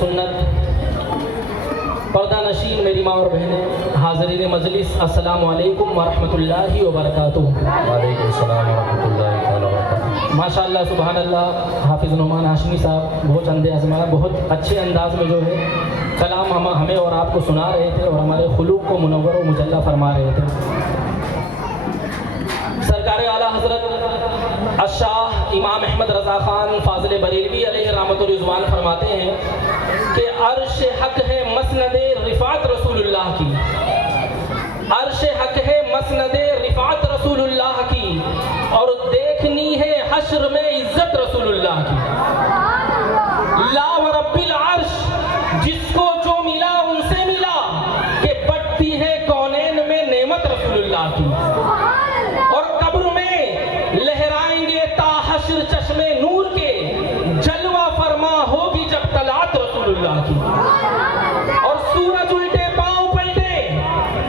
سنت پردہ نشین میری ماں اور بہنیں، حاضرین مجلس، السلام علیکم ورحمۃ اللہ وبرکاتہ۔ وعلیکم السلام ورحمۃ اللہ تعالی وبرکاتہ۔ ماشاء اللہ سبحان اللہ، حافظ نعمان ہاشمی صاحب بہت چند ازمانہ بہت اچھے انداز میں جو ہے کلام ہمیں اور آپ کو سنا رہے تھے اور ہمارے خلوق کو منور و مجلہ فرما رہے تھے۔ سرکار اعلیٰ حضرت الشاہ امام احمد رضا خان فاضل بریلوی علیہ رحمت و رضوان فرماتے ہیں کہ عرش حق ہے مسند رفعت رسول اللہ کی، عرش حق ہے مسند رفعت رسول اللہ کی، اور دیکھنی ہے حشر میں عزت رسول اللہ کی۔ لا ورب العرش، جس کو جو ملا ان سے ملا، کہ بٹتی ہے کونین میں نعمت رسول اللہ کی، اور قبر میں لہرائیں گے تا حشر چشمے نور کے، جلوہ فرما ہوگی جب طلعت رسول اللہ کی، اور سورج الٹے پاؤں پلٹے،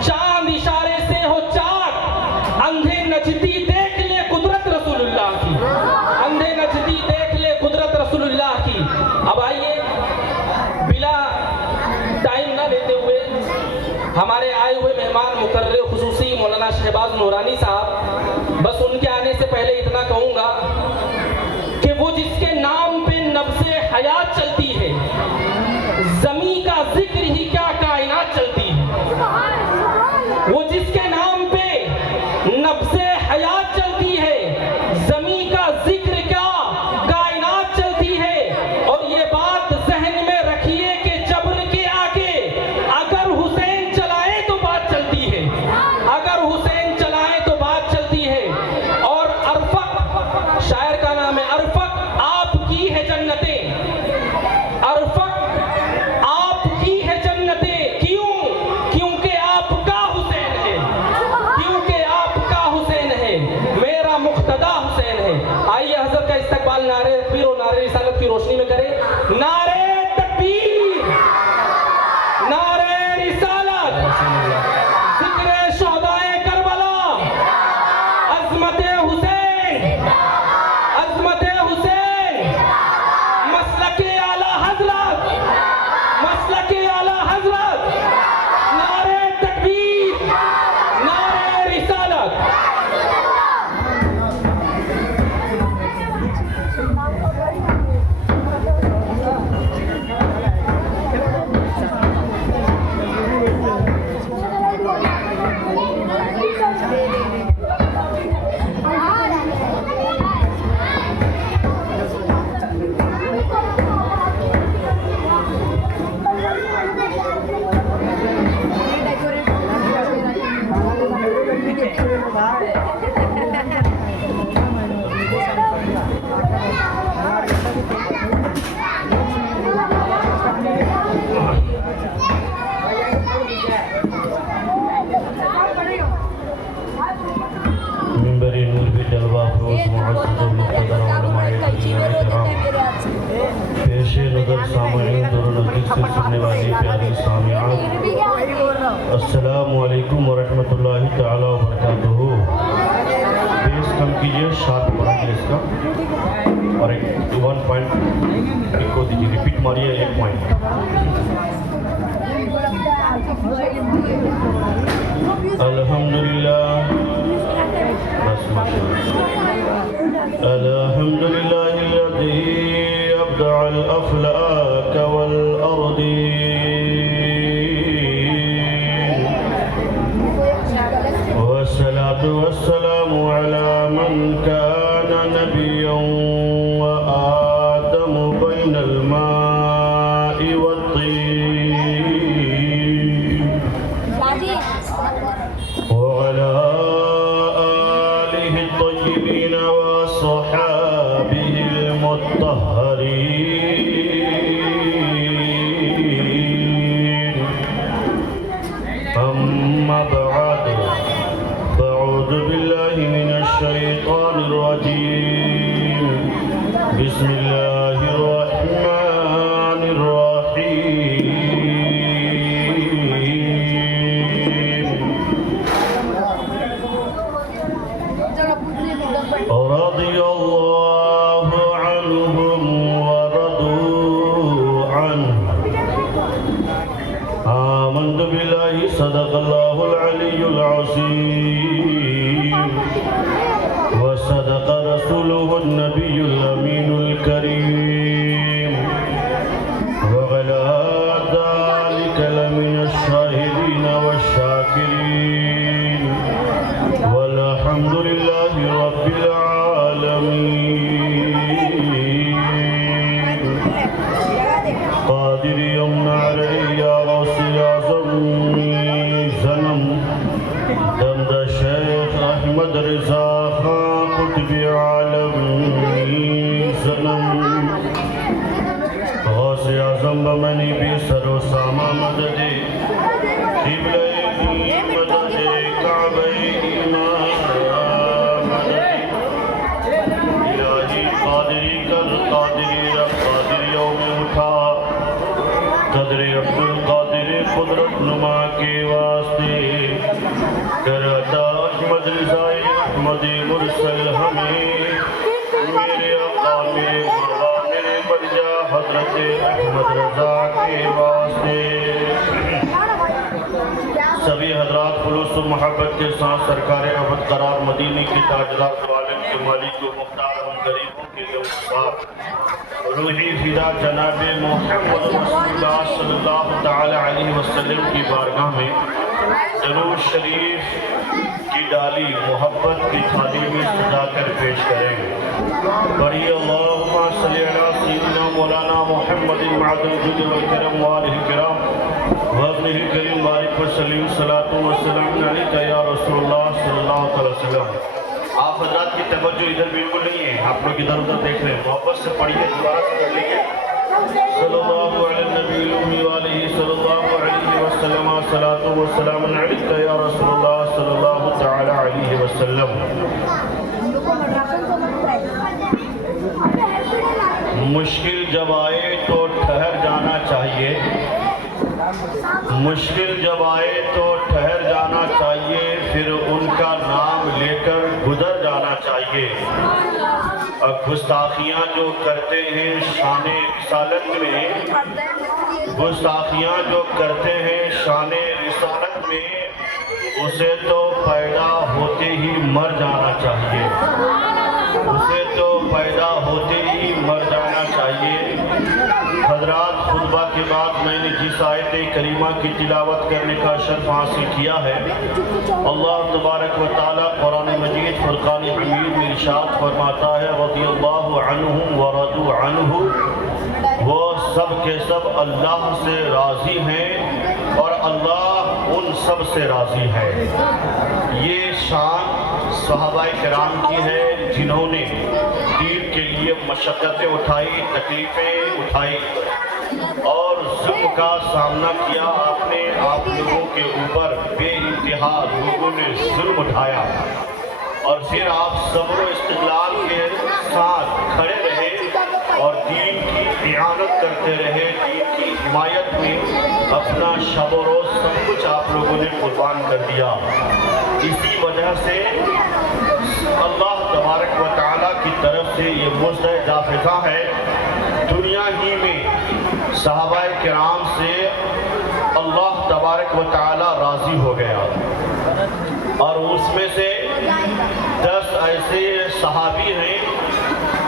چاند اشارے سے ہو چاک، اندھے نجدی دیکھ لے قدرت رسول اللہ کی، اندھے نجدی دیکھ لے قدرت رسول اللہ کی۔ اب آئیے بلا ٹائم نہ لیتے ہوئے ہمارے آئے ہوئے مہمان مقرر خصوصی مولانا شہباز نورانی صاحب، بس ان کے آنے سے پہلے اتنا کہوں گا کہ وہ جس کے نام پہ نبض حیات چلتی ہے، زمین کا ذکر ہی کیا کائنات چلتی ہے، وہ جس کے نام پہ نبض حیات چلتی ہے، زمین کا ذکر کیا کائنات چلتی ہے۔ اور یہ بات ذہن میں رکھیے کہ جبر کے آگے اگر حسین چلائے تو بات چلتی ہے، اگر حسین چلائے تو بات چلتی ہے۔ اور ارفق، شاعر کا نام ہے ارفق، آپ کی ہے جنتیں، ارفق آپ کی ہے جنتیں، کیوں؟ کیونکہ آپ کا حسین ہے، کیونکہ آپ کا حسین ہے، میرا مقتدا حسین ہے۔ آئیے حضرت کا استقبال نعرے تکبیر و نعرے رسالت کی روشنی میں کریں۔ نعرے تکبیر، نعرے رسالت، ذکر شہدائے کربلا، عظمت حسین، عظمت حسین، مسلک اعلیٰ حضرت، مسلک اعلیٰ حضرت، نعرے تکبیر، نعرے رسالت۔ منبر نور بھی جلوہ افروز معزز و مقتدر علماء کرام، پیش نظر سامعین دور و نزدیک سے سننے والی پیاری سامعات، السلام علیکم ورحمۃ اللہ تعالی وبرکاتہ۔ بیس کم کیجئے، شارپ پڑھائیے اس کا، اور ایک 1 پوائنٹ ایک کو دیجیے، ریپیٹ ماریے 1 پوائنٹ۔ الحمدللہ، الحمد لله الذي أبدع الأفلاك والأرضين، والصلاة والسلام على من كان نبيا وآدم بين الماء والطين، وعلى الطيبين وصحابه المطهرين، أما بعد، فأعوذ بالله من الشيطان الرجيم، الحمد بالله صدق الله العلي العظيم وصدق رسوله النبي الأمين الكريم وعلى ذلك لمن الشاهدين والشاكرين والحمد لله رب العالمين قادر يمن علي يا غوث اعظم زنم دمد شیخ احمد رضا خان قطب عالم زنم غوث اعظم بمنی بی سر و ساما مدد قبلہ مدد کعبہ ایمان مدد الہی قادری کر قادری رب قادر یوم اٹھا قدر عبدالقادر قدرت نما کے واسطے کر عطا احمد رضائی احمد مرسل ہمیں میرے آقا میرے مولا میرے مرجع حضرت احمد رضا کے واسطے سبھی حضرات خلوص و محبت کے ساتھ سرکار احمد قرار مدینی کی تاجدار عالم کے مالک و مختار ہم غریبوں کے لوگ روحی فدا جناب محمد رسول اللہ صلی اللہ تعالی علیہ وسلم کی بارگاہ میں درود شریف کی ڈالی محبت کی تھالی میں سجا کر پیش کریں گے پڑھیے اللہم صلی علی سیدنا مولانا محمد معدن جد والکرم وآلہ الکرام وابنہ الکریم بارک وسلم صلاۃ وسلام علیکہ یا رسول اللہ صلی اللہ علیہ وسلم۔ آپ حضرات کی توجہ ادھر بالکل نہیں ہے، آپ لوگ ادھر ادھر دیکھ رہے ہیں، محبت سے پڑھیے دوبارہ سے پڑھ لیجیے صلی اللہ علیہ النبی الامی وآلہ صلی اللہ علیہ وسلم صلاۃ وسلام علیکہ یا رسول اللہ صلی اللہ تعالی علیہ وسلم۔ مشکل جب آئے تو ٹھہر جانا چاہیے، مشکل جب آئے تو ٹھہر جانا چاہیے، پھر ان کا نام لے کر گزر جانا چاہیے۔ گستاخیاں جو کرتے ہیں شان رسالت میں، گستاخیاں جو کرتے ہیں شان رسالت میں، اسے تو پیدا ہوتے ہی مر جانا چاہیے، اسے تو پیدا ہوتے ہی مر جانا چاہیے۔ حضرات خطبہ کے بعد میں نے جس آیت کریمہ کی تلاوت کرنے کا شرف حاصل کیا ہے، اللہ تبارک و تعالیٰ قرآن مجید فرقان حمید میں ارشاد فرماتا ہے رضی اللہ عنہم ورضوا عنہ، وہ سب کے سب اللہ سے راضی ہیں اور اللہ ان سب سے راضی ہے۔ یہ شان صحابہ کرام کی ہے جنہوں نے دین کے لیے مشقتیں اٹھائی، تکلیفیں اٹھائی اور ظلم کا سامنا کیا۔ آپ نے آپ لوگوں کے اوپر بے انتہا لوگوں نے ظلم اٹھایا اور پھر آپ صبر و استقلال کے ساتھ کھڑے رہے اور دین کی اعانت کرتے رہے، دین کی حمایت میں اپنا شب و روز سب کچھ آپ لوگوں نے قربان کر دیا۔ اسی وجہ سے اللہ تبارک و تعالیٰ کی طرف سے یہ مجزہ جافظہ ہے، دنیا ہی میں صحابہ کرام سے اللہ تبارک و تعالیٰ راضی ہو گیا اور اس میں سے 10 ایسے صحابی ہیں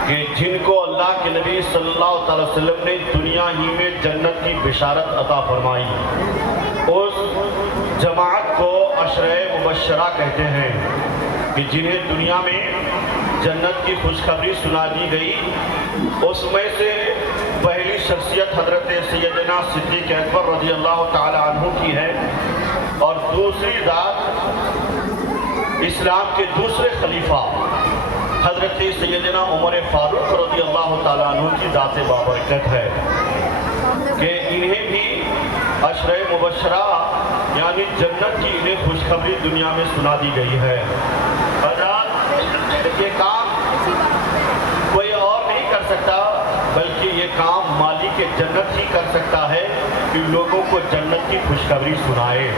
کہ جن کو اللہ کے نبی صلی اللہ علیہ وسلم نے دنیا ہی میں جنت کی بشارت عطا فرمائی۔ اس جماعت کو عشرہ مبشرہ کہتے ہیں کہ جنہیں دنیا میں جنت کی خوشخبری سنا دی گئی۔ اس میں سے پہلی شخصیت حضرت سیدنا صدیق اکبر رضی اللہ تعالی عنہ کی ہے اور دوسری ذات اسلام کے دوسرے خلیفہ حضرت سیدنا عمر فاروق رضی اللہ تعالی عنہ کی ذات بابرکت ہے کہ انہیں بھی عشرہ مبشرہ یعنی جنت کی انہیں خوشخبری دنیا میں سنا دی گئی ہے۔ حضرات یہ کام کوئی اور نہیں کر سکتا بلکہ یہ کام مالک جنت ہی کر سکتا ہے کہ لوگوں کو جنت کی خوشخبری سنائے۔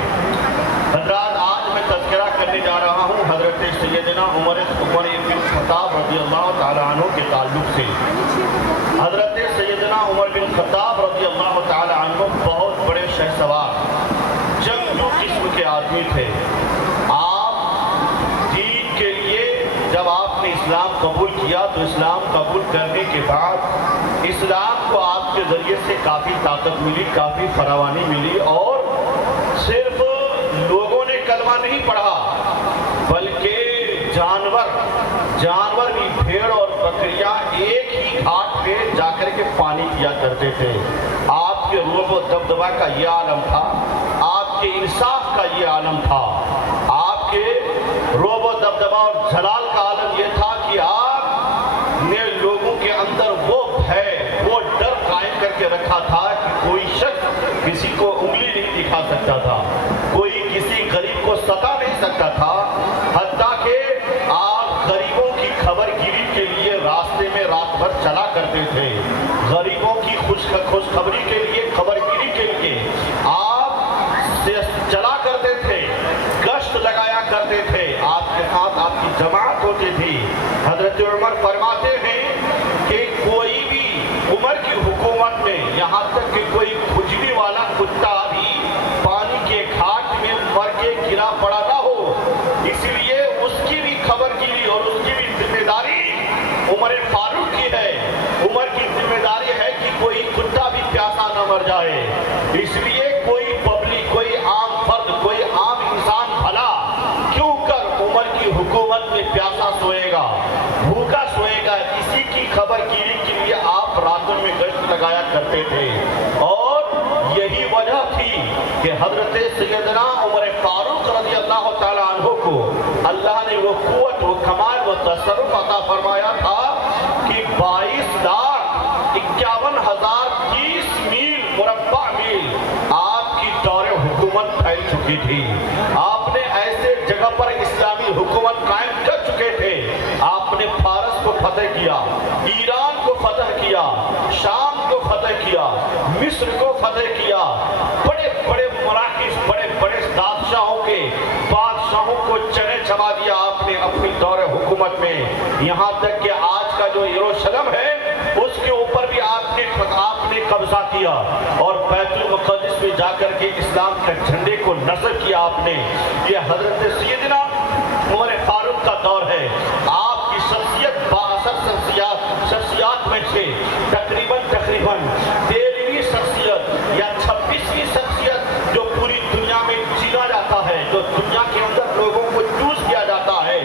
حضرات آج میں تذکرہ کرنے جا رہا ہوں حضرت سیدنا عمر بن خطاب رضی اللہ تعالیٰ عنہ کے تعلق سے۔ حضرت سیدنا عمر بن خطاب رضی اللہ تعالیٰ عنہ بہت بڑے شہسوار، کے آدمی تھے. آپ دین کے لیے جب آپ نے اسلام قبول کیا تو اسلام قبول کرنے کے بعد اسلام کو آپ کے ذریعے سے کافی طاقت ملی, کافی فراوانی ملی, اور صرف لوگوں نے کلمہ نہیں پڑھا بلکہ جانور بھی, بھیڑ اور بکریاں ایک ہی گھاٹ پہ جا کر کے پانی پیا کرتے تھے. آپ کے رعب و دبدبہ کا یہ عالم تھا, آپ کے انصاف کا یہ عالم تھا, آپ کے رعب و دبدبہ اور جلال کا عالم یہ تھا کہ آپ نے لوگوں کے اندر وہ بھے, وہ ڈر قائم کر کے رکھا تھا کہ کوئی شخص کسی کو انگلی نہیں دکھا سکتا تھا, کوئی کسی غریب کو ستا نہیں سکتا تھا, حتیٰ کہ آپ غریبوں کی خبر گیری کے لیے راستے میں رات بھر چلا کرتے تھے. غریبوں کی خوشخبری کے لیے, خبر گیری کے لیے آپ چلا کرتے تھے, گشت لگایا کرتے تھے, آپ کے ساتھ آپ کی جماعت ہوتی تھی. حضرت عمر فرماتے ہیں کہ کوئی بھی عمر کی حکومت میں یہاں تک کہ کوئی کھجلی والا کتا بھی پانی کے گھاٹ میں مر کے گرا پڑا نہ ہو, اس لیے اس کی بھی خبر گیری اور اس کی بھی ذمہ داری عمر فاروق کی ہے. عمر کی ذمہ داری ہے کہ کوئی کتا بھی پیاسا نہ مر جائے. اس لیے کوئی پبلک, کوئی عام فرد, کوئی عام انسان بھلا کیوں کر عمر کی حکومت میں پیاسا سوئے گا, بھوکا سوئے گا. اسی کی خبر گیری کے لیے آپ راتوں میں گشت لگایا کرتے تھے, اور یہی وجہ تھی کہ حضرت سیدنا عمر فاروق رضی اللہ تعالیٰ عنہ کو اللہ نے وہ قوت, وہ کمال, وہ تصرف عطا فرمایا تھا کہ 22,51,030 میل مربع میل آپ کی دور حکومت پھیل چکی تھی. آپ نے ایسے جگہ پر اسلامی حکومت قائم کر چکے تھے. آپ نے فارس کو فتح کیا, ایران کو فتح کیا, شام کو فتح کیا, مصر کو فتح کیا, بڑے بڑے مراکز, بڑے بڑے بادشاہوں کو چنے چبا دیا آپ نے اپنی دور حکومت میں. یہاں تک کہ آج کا جو یروشلم ہے اس کے اوپر بھی آپ نے قبضہ کیا, اور بیت المقدس میں جا کر کے اسلام کے جھنڈے کو نصب کیا آپ نے. یہ حضرت سیدنا عمر فاروق کا دور ہے. آپ کی شخصیت بااثر شخصیات میں سے تقریباً 13ویں شخصیت یا 26ویں شخصیت جو پوری دنیا میں جینا جاتا ہے, جو دنیا کے اندر لوگوں کو چوز کیا جاتا ہے,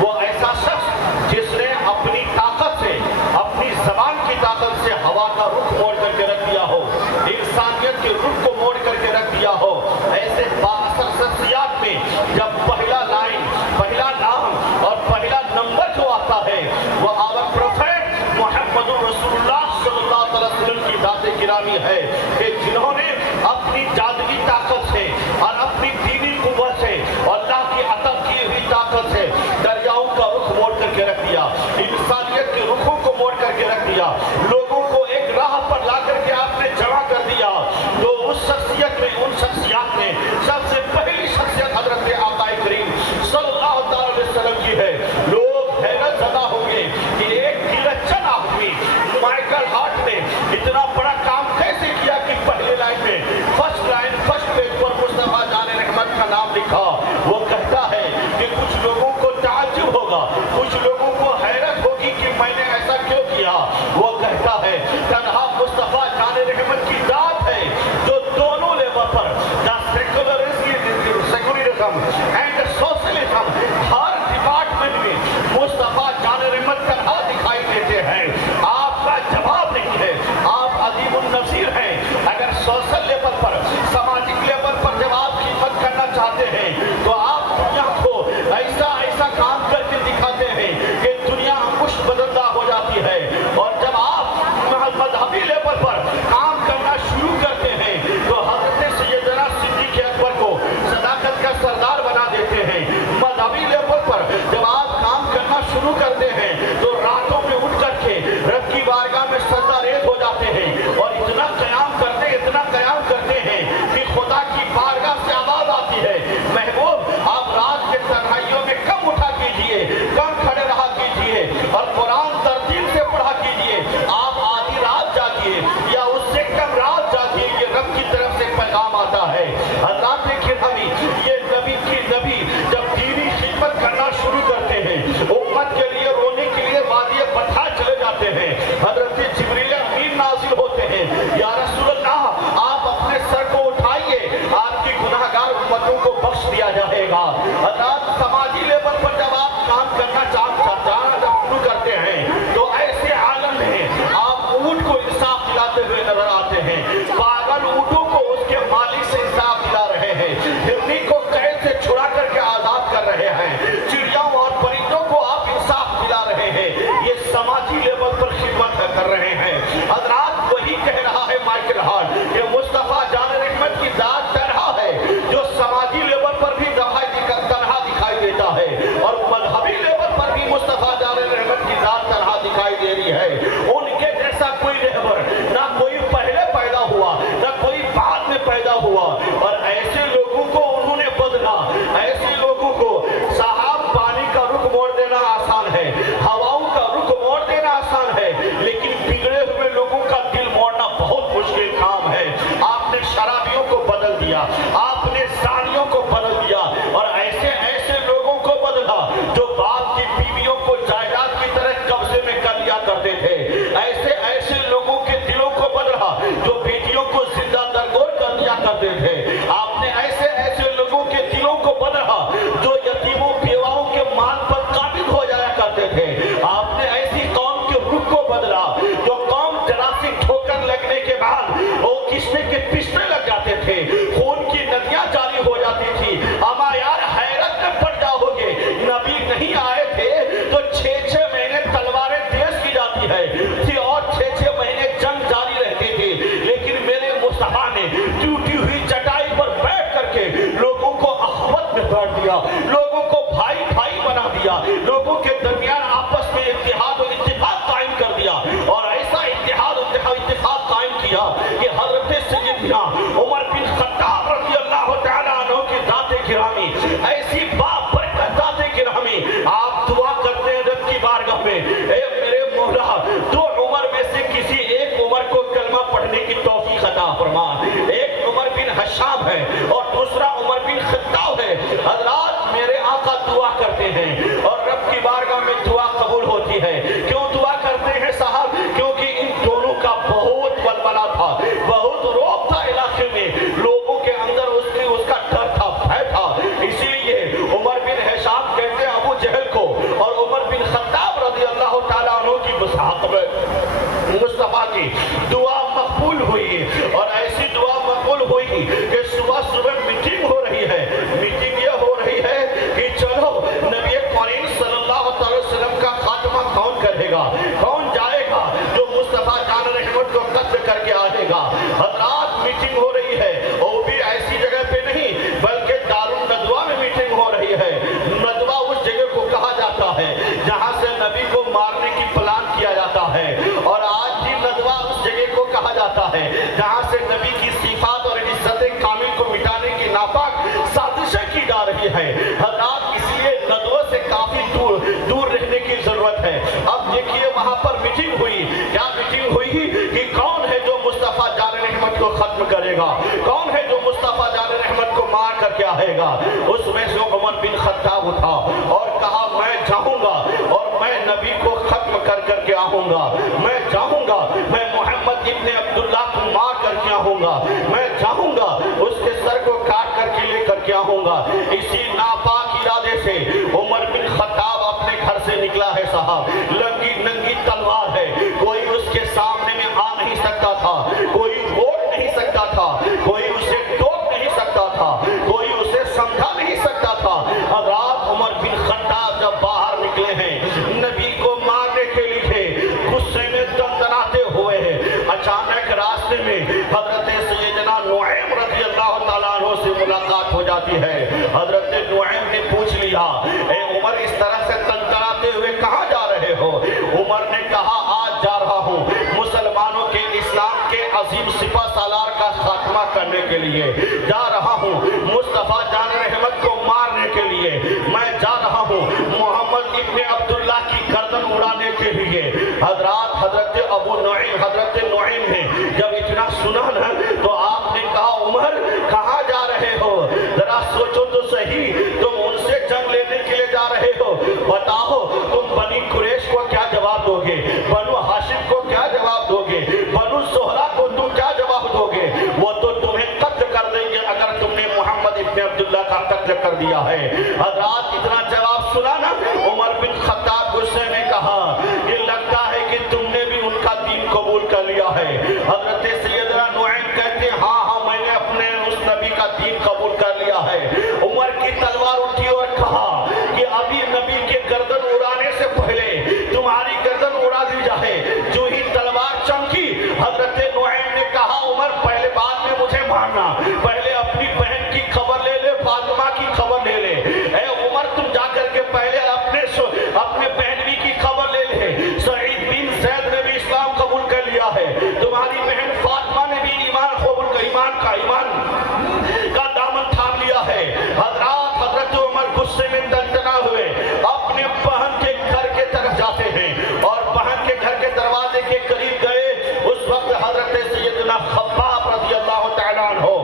وہ ایسا شخص جس نے اپنی طاقت سے, اپنی زبان کی طاقت سے ہوا کا رخ موڑ کر کے رکھ دیا ہو, انسانیت کے رخ کو موڑ کر کے رکھ دیا ہو. ایسے بااثر شخصیات میں جب پہلا لائن, پہلا نام اور پہلا نمبر جو آتا ہے وہ آور پروفیٹ محمد رسول اللہ صلی اللہ علیہ وسلم کی ذات گرامی ہے, کہ جنہوں نے اپنی جادوی طاقت سے اور اپنی دینی قوت سے اور اللہ کی عطا کی ہوئی طاقت سے دریاؤں کا رخ موڑ کر کے رکھ دیا, انسانیت کے رخوں کو موڑ کر کے رکھ دیا, لوگوں کو ایک راہ پر لا کر کے آپ نے جمع کر دیا. تو اس شخصیت میں, ان شخصیات میں سب سے پہلی شخصیت حضرت آقا کریم صلی اللہ علیہ وسلم کی ہے. لوگ حیرت زدہ ہوں گے کہ ایک گلچن آدمی مائیکل ہارٹ نے اتنا بڑا کام کیسے کیا کہ پہلے لائن میں, فرسٹ لائن, فرسٹ پیج टूटी हुई चटाई पर बैठ करके लोगों को अखवत में बांट दिया, लोगों को भाई भाई बना दिया, लोगों के दरमियान आपस में इत्तेहाद और इत्तेफाक कायम कर दिया। और ऐसा इत्तेहाद और इत्तेफाक कायम किया कि हजरत सैयदना उमर बिन खत्ताब रज़ी अल्लाह तआला अन्हु की जाते गिरामी, ऐसी बाबरकत जाते गिरामी, आप दुआ करते हैं रब की बारगाह में, ए मेरे मौला, दो उमर में से किसी एक उमर को कलमा पढ़ने की तौफीक अता फरमा। एक उमर बिन हशाम है और दूसरा उमर बिन खत्ताब है। हज़रात मेरे आका दुआ करते हैं और रब की बारगाह में दुआ कबूल होती है। क्यों दुआ करते हैं साहब? क्योंकि इन दोनों का बहुत बलबला था, बहुत रौब था इलाके में, लोगों के अंदर उसका डर था, भय था। इसीलिए उमर बिन हशाम कहते हैं अबू जहल को, और उमर बिन खत्ताब रज़ी अल्लाह तआला अन्हु की मुसाहब में मुस्तफा की दुआ मकबूल हुई। और ऐसी दुआ मकबूल हुई कि सुबह सुबह मीटिंग हो रही है। मीटिंग ये हो रही है कि चलो नबी करीम सल्लल्लाहु अलैहि वसल्लम का खात्मा कौन करेगा, कौन जाएगा जो मुस्तफा जान रहमत को कत्ल करके आएगा। हज़रात मीटिंग हो रही है, और भी ऐसी जगह पे नहीं बल्कि दारुल नदवा में मीटिंग हो रही है। नदवा उस जगह को कहा जाता है जहाँ से नबी को मारने की प्लान किया जाता है, और आज भी नदवा उस जगह को कहा जाता है जहाँ से नबी की सिफात और इज्जत कामिल को मिटाने की नापाक साजिशें की जा रही है। हज़रात इसलिए नदवा से काफी दूर रहने की जरूरत है। अब देखिए वहाँ पर मीटिंग हुई, क्या मीटिंग हुई कि कौन है जो मुस्तफा जान रहमत को खत्म करेगा, कौन है जो मुस्तफा जान रहमत को मार करके आएगा। उसमें से उमर बिन खत्ताब उठा और कहा मैं जाऊंगा और मैं नबी को खत्म कर करके आऊंगा, मैं जाऊंगा, मैं मोहम्मद इब्ने अब्दुल्ला को मार करके आऊंगा, मैं जाऊंगा उसके सर को काट करके ले करके आऊंगा। इसी नापाक इरादे से उमर बिन खत्ताब अपने घर से निकला है साहब। नंगी तलवार है, कोई उसके सामने में आ नहीं सकता था, कोई रोक नहीं सकता था, कोई उसे टोक नहीं सकता था, कोई उसे समझा नहीं सकता था। हज़रात उमर बिन खत्ताब जब बाहर निकले हैं नबी को मारने के लिए, गुस्से में दंदनाते हुए हैं, अचानक रास्ते में हजरत सैयदना नुऐम रज़ी अल्लाह तआला अन्हु से मुलाकात हो जाती है। हजरत नुऐम ने पूछ लिया, ए उमर इस तरह से दंदनाते हुए कहाँ जा रहे हो? उमर ने कहा आज जा रहा हूँ मुसलमानों के इस्लाम के अजीम सिपह सालार का खात्मा करने के लिए, जा रहा हूँ मुस्तफा जान रहमत को मारने के लिए, मैं जा रहा हूँ मोहम्मद इब्ने अब्दुल्ला की गर्दन उड़ाने के लिए। हज़रात हजरत नुऐम ने जब इतना सुना ना तो आपने कहा उमर कहाँ जा रहे हो? जरा सोचो तो सही, तुम उनसे जंग लेने के लिए जा रहे हो, बताओ तुम बनी कुरैश को क्या जवाब दोगे, बनु हाशिम को क्या जवाब दोगे, बनु सोहरा को तुम क्या जवाब दोगे? वो तो तुम्हें कत्ल कर देंगे अगर तुमने मोहम्मद इब्ने अब्दुल्ला का कत्ल कर दिया है। हज़रात इतना जवाब सुना ना, उमर बिन खत्ताब गुस्से में कहा कि लगता है कि तुमने भी उनका दीन कबूल कर लिया है। हजरत सैयदना नुऐम कहते हैं हाँ मैंने अपने उस नबी का दीन कबूल कर लिया है। उमर की तलवार उठी और कहा कि अभी नबी के गर्दन उड़ाने से पहले तुम्हारी गर्दन उड़ा दी जाए। जो ही तलवार चमकी हजरत नुऐम ने कहा उमर पहले बाद में मुझे मारना, पहले अपनी बहन की खबर ले ले, फातिमा की खबर ले ले। ए उमर तुम जाकर के पहले अपने बहनवी की खबर ले ले। सईद बिन ज़ैद ने भी इस्लाम कबूल कर लिया है, तुम्हारी बहन फातिमा ने भी ईमान का दामन थाम लिया है। हजरत उमर गुस्से में दंदना हुए अपने बहन के घर के तरफ जाते हैं और बहन के घर के दरवाजे के करीब गए। उस वक्त हजरत सैयदना खब्बाब रज़ी अल्लाह तआला अन्हु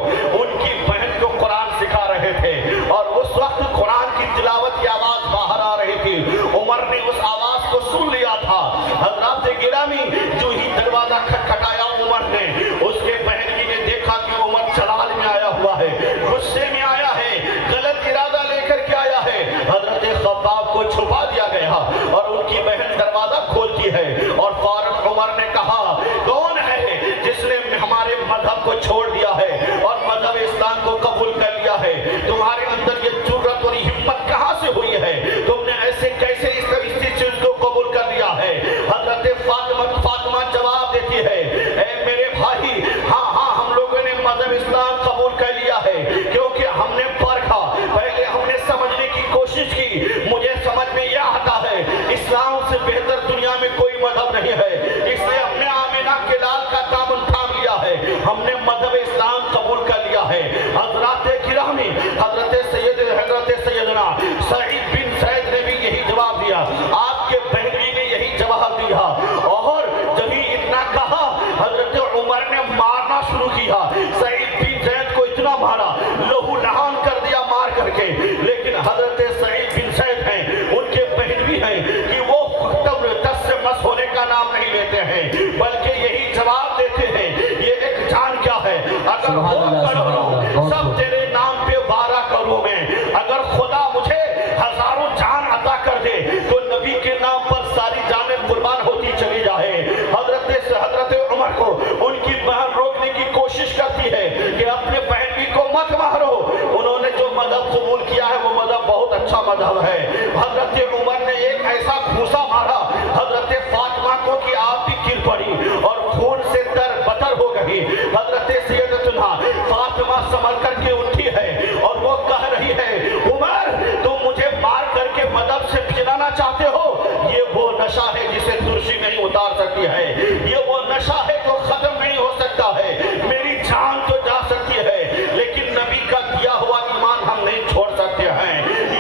करोड़ों सब तेरे नाम पे वारा करूं मैं। अगर खुदा मुझे हजारों जान अता कर दे तो नबी के नाम पर सारी जानें कुर्बान होती चली जाए। हजरत उमर को उनकी बहन रोकने की कोशिश करती है कि अपने बहन भी को मत मारो। उन्होंने जो मजहब कबूल किया है वो मजहब बहुत अच्छा मजहब है। हजरत उमर ने एक ऐसा घूसा मारा हजरत फातिमा को कि आप भी गिर पड़ी और खून से तरबतर हो गई। हजरत सैयदतुना फातिमा संभल करके उठी है और वो कह रही है, उमर तुम मुझे मार करके मजहब से फिराना चाहते हो? ये वो नशा है जिसे तुर्शी नहीं उतार सकती है, ये वो नशा है जो खत्म नहीं हो सकता है। मेरी जान तो जा सकती है लेकिन नबी का दिया हुआ ईमान हम नहीं छोड़ सकते हैं।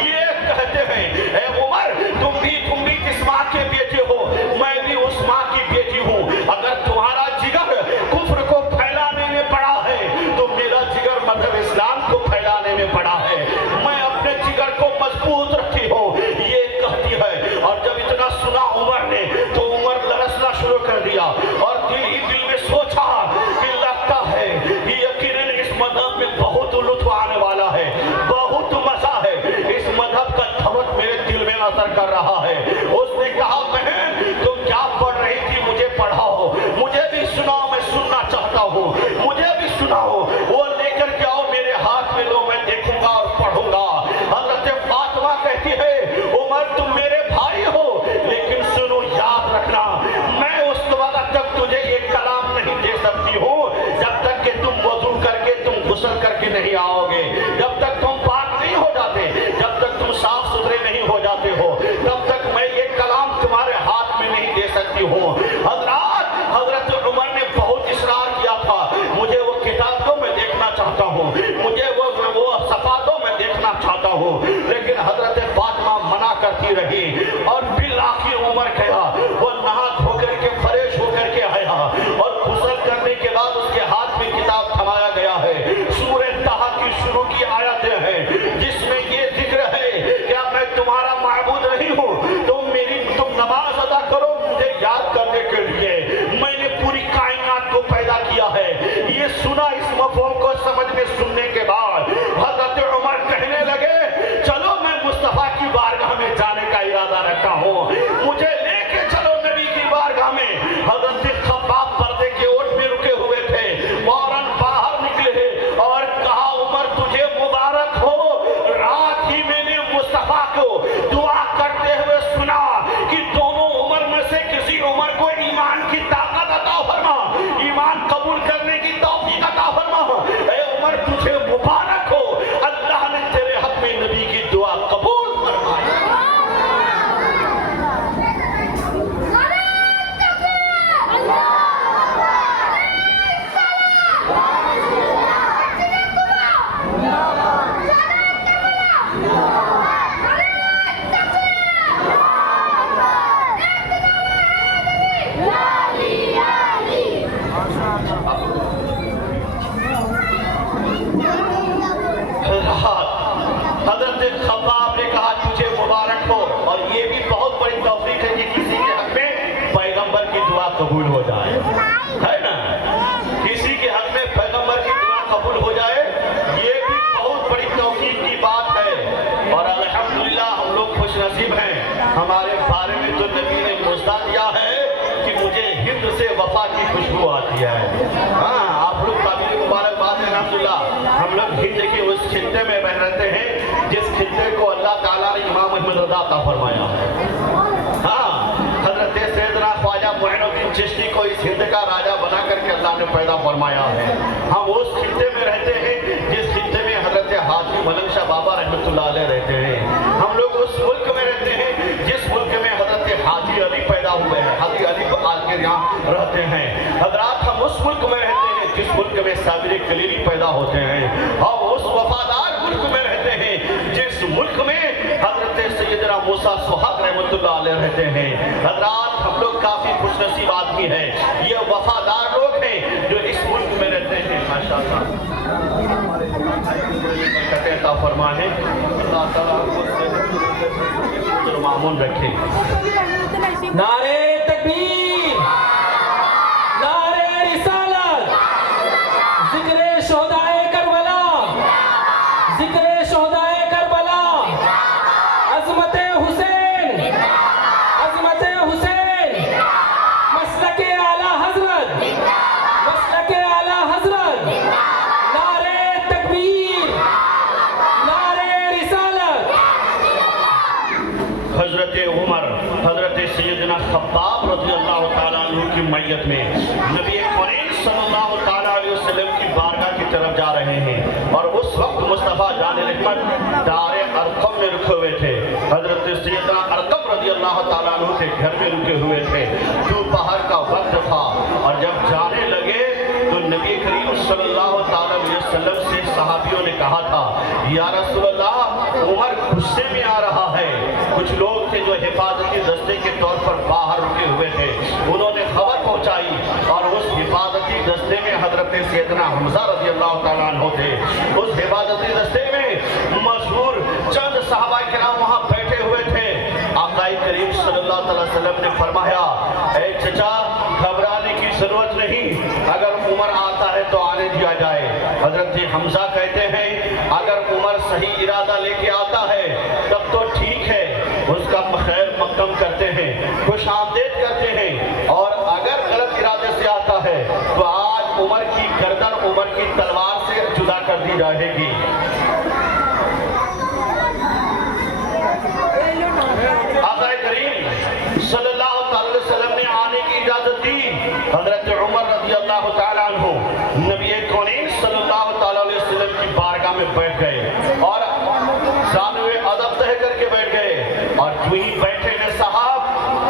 ये कहते हैं, ए उमर तुम भी जिस माँ के बेटे हो मैं भी उस माँ की बेटी हूँ। अगर तुम्हारा जिगर कुफ्र को फैलाने में पड़ा है तो मेरा जिगर मजहब इस्लाम को फैलाने में पड़ा है। मैं अपने जिगर को मजबूत रखती हूँ, ये कहती है। और जब इतना सुना उमर ने तो उमर लरसना शुरू कर दिया और दिल ही दिल में सोचा कि लगता है कि यकीनन इस मजहब में बहुत लुत्फ आने वाला है, बहुत मजा है। इस मजहब का धमक मेरे दिल में असर कर रहा है। उसने कहा, बहन तुम क्या पढ़ रही थी, मुझे पढ़ाओ, मुझे भी सुनाओ, मैं सुनना चाहता हूँ, मुझे भी सुनाओ। वो लेकर के आओ, मेरे हाथ में दो, मैं देखूंगा और पढ़ूंगा। हजरत फातिमा कहती है, उमर तुम मेरे भाई हो लेकिन सुनो याद रखना मैं उस वक्त तक तुझे एक कलाम नहीं दे सकती हूँ जब तक कि तुम वजू करके तुम गुस्ल करके नहीं आओगे, जब तक तुम पाक नहीं हो जाते, जब तक तुम साफ सुथरे नहीं हो जाते हो, तब तक मैं ये कलाम तुम्हारे हाथ में नहीं दे सकती हूँ। हजरत उमर ने बहुत इसरार किया था, मुझे वो किताब दो मैं देखना चाहता हूँ, मुझे वो सफा दो मैं देखना चाहता हूँ। लेकिन हजरत फातिमा मना करती रही और फिर आखिर उमर गया, वो नहा धो करके फ्रेश होकर के आया और गुस्ल करने के बाद उसके हाथ में किताब थमाया गया है। सूरह तहा की शुरू की आयतें हैं जिसमें ये जिक्र है क्या मैं तुम्हारा माबूद नहीं हूँ, तुम नमाज अदा करो मुझे याद करने के लिए। मैंने पूरी कायनात को पैदा किया है। ये सुना, इस मफ़हूम को समझ में सुनने के बाद हजरत उमर कहने लगे, चलो मैं मुस्तफा की बारगाह में जाने का इरादा रखता हूँ, मुझे लेके चलो नबी की बारगाह में। हजरत खब्बाब पर्दे के ओट में रुके हुए थे, फौरन बाहर निकले और कहा, उमर तुझे मुबारक हो, रात ही मैंने मुस्तफा को दुआ करते हुए सुना कि दोनों उमर में से किसी उमर को ईमान की ताकत अता फरमा, ईमान कबूल करने की तौफीक अता फरमा। ए उमर तुझे मुबारक हो, अल्लाह ने तेरे हक में नबी की दुआ कबूल फरमाई। हजरत खब्बाब ने कहा तुझे मुबारक हो, और ये भी बहुत बड़ी तौफीक है कि किसी के हक में पैगंबर की दुआ कबूल हो जाए, है ना? किसी के हक में पैगंबर की दुआ कबूल हो जाए, ये भी बहुत बड़ी तौफीक की बात है। और अल्हम्दुलिल्लाह हम लोग खुश नसीब हैं, हमारे बारे में तो नबी ने मुस्ता दिया है कि मुझे हिंद से वफा की खुशबू आती है। हाँ, आप लोग काबिल मुबारकबाद है अल्हम्दुलिल्लाह। हम लोग हिंद के उस खित्ते में रह रहते हैं जिस खित्ते को अल्लाह ताला ने इमाम अहमद रज़ा अता फरमाया है। हाँ, हजरत सैयदना ख्वाजा मुइनुद्दीन चिश्ती को इस हिंद का राजा बना करके अल्लाह ने पैदा फरमाया है। हम उस खित्ते में रहते हैं जिस खित्ते में हजरत हाजी मलंग शाह बाबा रहमतुल्लाह अलैह रहते हैं। हम लोग उस मुल्क में रहते हैं जिस मुल्क में हजरत हाजी अली पैदा हुए हैं, हाजी अली आके यहाँ रहते हैं। हजरात हम उस मुल्क में रहते हैं जिस मुल्क में साबिर कलीली पैदा होते हैं। हम उस वफादार मुल्क में रहते हैं जिस मुल्क में हजरत सैयदना मूसा सुहाग रहमतुल्लाह अलैह रहते हैं। हजरात हम लोग काफी खुशनसीब आदमी हैं, ये वफादार लोग हैं जो इस मुल्क में रहते हैं। माशाअल्लाह अता फरमाए, अल्लाह ताला मामून रखे। नारे तकबीर, नारे रिसालत, जिक्र शोहदा طرف جا رہے ہیں اور اس وقت مصطفیٰ جان رحمت دار ارقم میں رکے ہوئے تھے. حضرت سیدنا ارقم رضی اللہ تعالیٰ عنہ کے گھر میں رکے ہوئے تھے. دوپہر کا وقت تھا اور جب جانے لگے تو نبی کریم صلی اللہ تعالیٰ علیہ وسلم سے صحابیوں نے کہا تھا یا رسول اللہ عمر غصے میں آ رہا ہے. کچھ لوگ تھے جو حفاظتی دستے کے طور پر باہر رکے ہوئے تھے, انہوں نے خبر پہنچائی اور اس حفاظتی دستے میں حضرت سیدنا حمزہ رضی اللہ تعالیٰ عنہ تھے. اس حفاظتی دستے میں مشہور چند صحابہ کرام وہاں بیٹھے ہوئے تھے. آقا کریم صلی اللہ علیہ وسلم نے فرمایا اے چچا گھبرانے کی ضرورت نہیں, اگر عمر آتا ہے تو آنے دیا جائے. حضرت حمزہ کہتے ہیں اگر عمر صحیح ارادہ لے کے آتا ہے تب تو ٹھیک ہے, اس کا خیر مقدم کرتے ہیں, خوش آمدید کرتے ہیں, اور اگر غلط ارادے سے آتا ہے تو آج عمر کی گردن عمر کی تلوار سے جدا کر دی جائے گی. آقا کریم صلی اللہ علیہ وسلم نے آنے کی اجازت دی. حضرت عمر رضی اللہ تعالیٰ عنہ نبی کونین صلی اللہ تعالیٰ علیہ وسلم کی بارگاہ میں بیٹھ گئے اور ثانوِ ادب طے کر کے بیٹھ گئے. اور جو ہی بیٹھے نے صاحب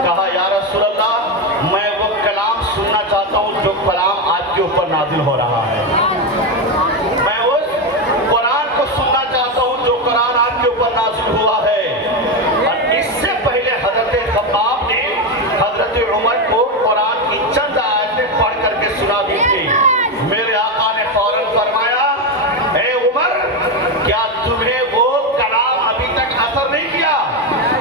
کہا یا رسول اللہ میں وہ کلام سننا چاہتا ہوں جو کلام آپ کے اوپر نازل ہو رہا ہے. میں اس قرآن کو سننا چاہتا ہوں جو قرآن آپ کے اوپر نازل ہوا ہے. اور اس سے پہلے حضرت خباب نے حضرت عمر کو قرآن کی چند آیتیں پڑھ کر کے سنا دی تھی. میرے آقا نے فوراً فرمایا اے عمر کیا تمہیں وہ کلام ابھی تک اثر نہیں کیا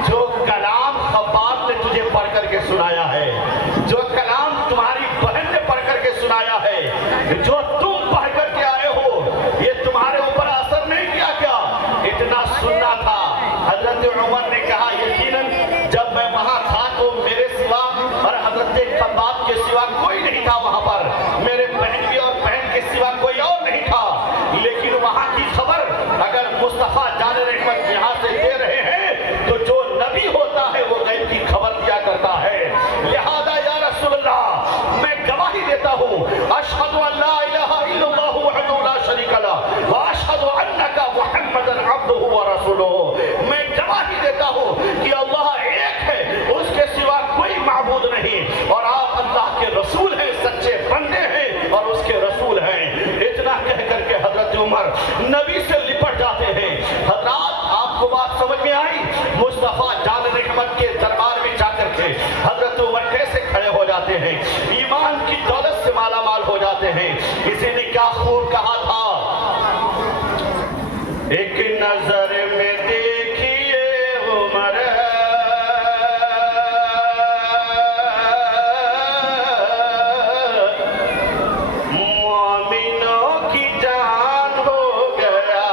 جو کلام خباب نے تجھے پڑھ کر کے سنایا ہے, جو کلام تمہاری بہن نے پڑھ کر کے سنایا ہے, جو تم پڑھ کر کے آئے ہو یہ تمہارے اوپر اثر نہیں کیا کیا؟ اتنا سننا تھا. حضرت عمر نے کہا یقیناً جب میں وہاں تھا تو میرے سوا اور حضرت خباب کے سوا کوئی نہیں تھا وہاں پر, میرے بہن بھی اور بہن کے سوا کوئی اور نہیں تھا. لیکن وہاں کی خبر اگر مصطفیٰ جان رحمت یہاں سے دے رہے ہیں تو جو نبی ہوتا ہے وہ غیب کی خبر دیا کرتا ہے. لہذا یا رسول اللہ میں گواہی دیتا ہوں اشہد ان لا الہ الا اللہ وحدہ لا شریک لہ واشہد انک محمدا عبدہ ورسولہ. میں گواہی دیتا ہوں کہ اللہ ایک ہے, اس کے سوا کوئی معبود نہیں, اور آپ اللہ کے رسول ہیں, سچے بندے ہیں اور اس کے رسول ہیں. اتنا کہہ کر کے حضرت عمر نبی سے لپٹ جاتے ہیں. حضرات آپ کو بات سمجھ میں آئی؟ مصطفیٰ جان رحمت کے دربار میں جا کر کے حضرت عمر کیسے کھڑے ہو جاتے ہیں, ایمان کی دولت سے مالا مال ہو جاتے ہیں. کسی نے کیا خوب کہا تھا, ایک نظر میں دیکھیے عمر مومنوں کی جان ہو گیا,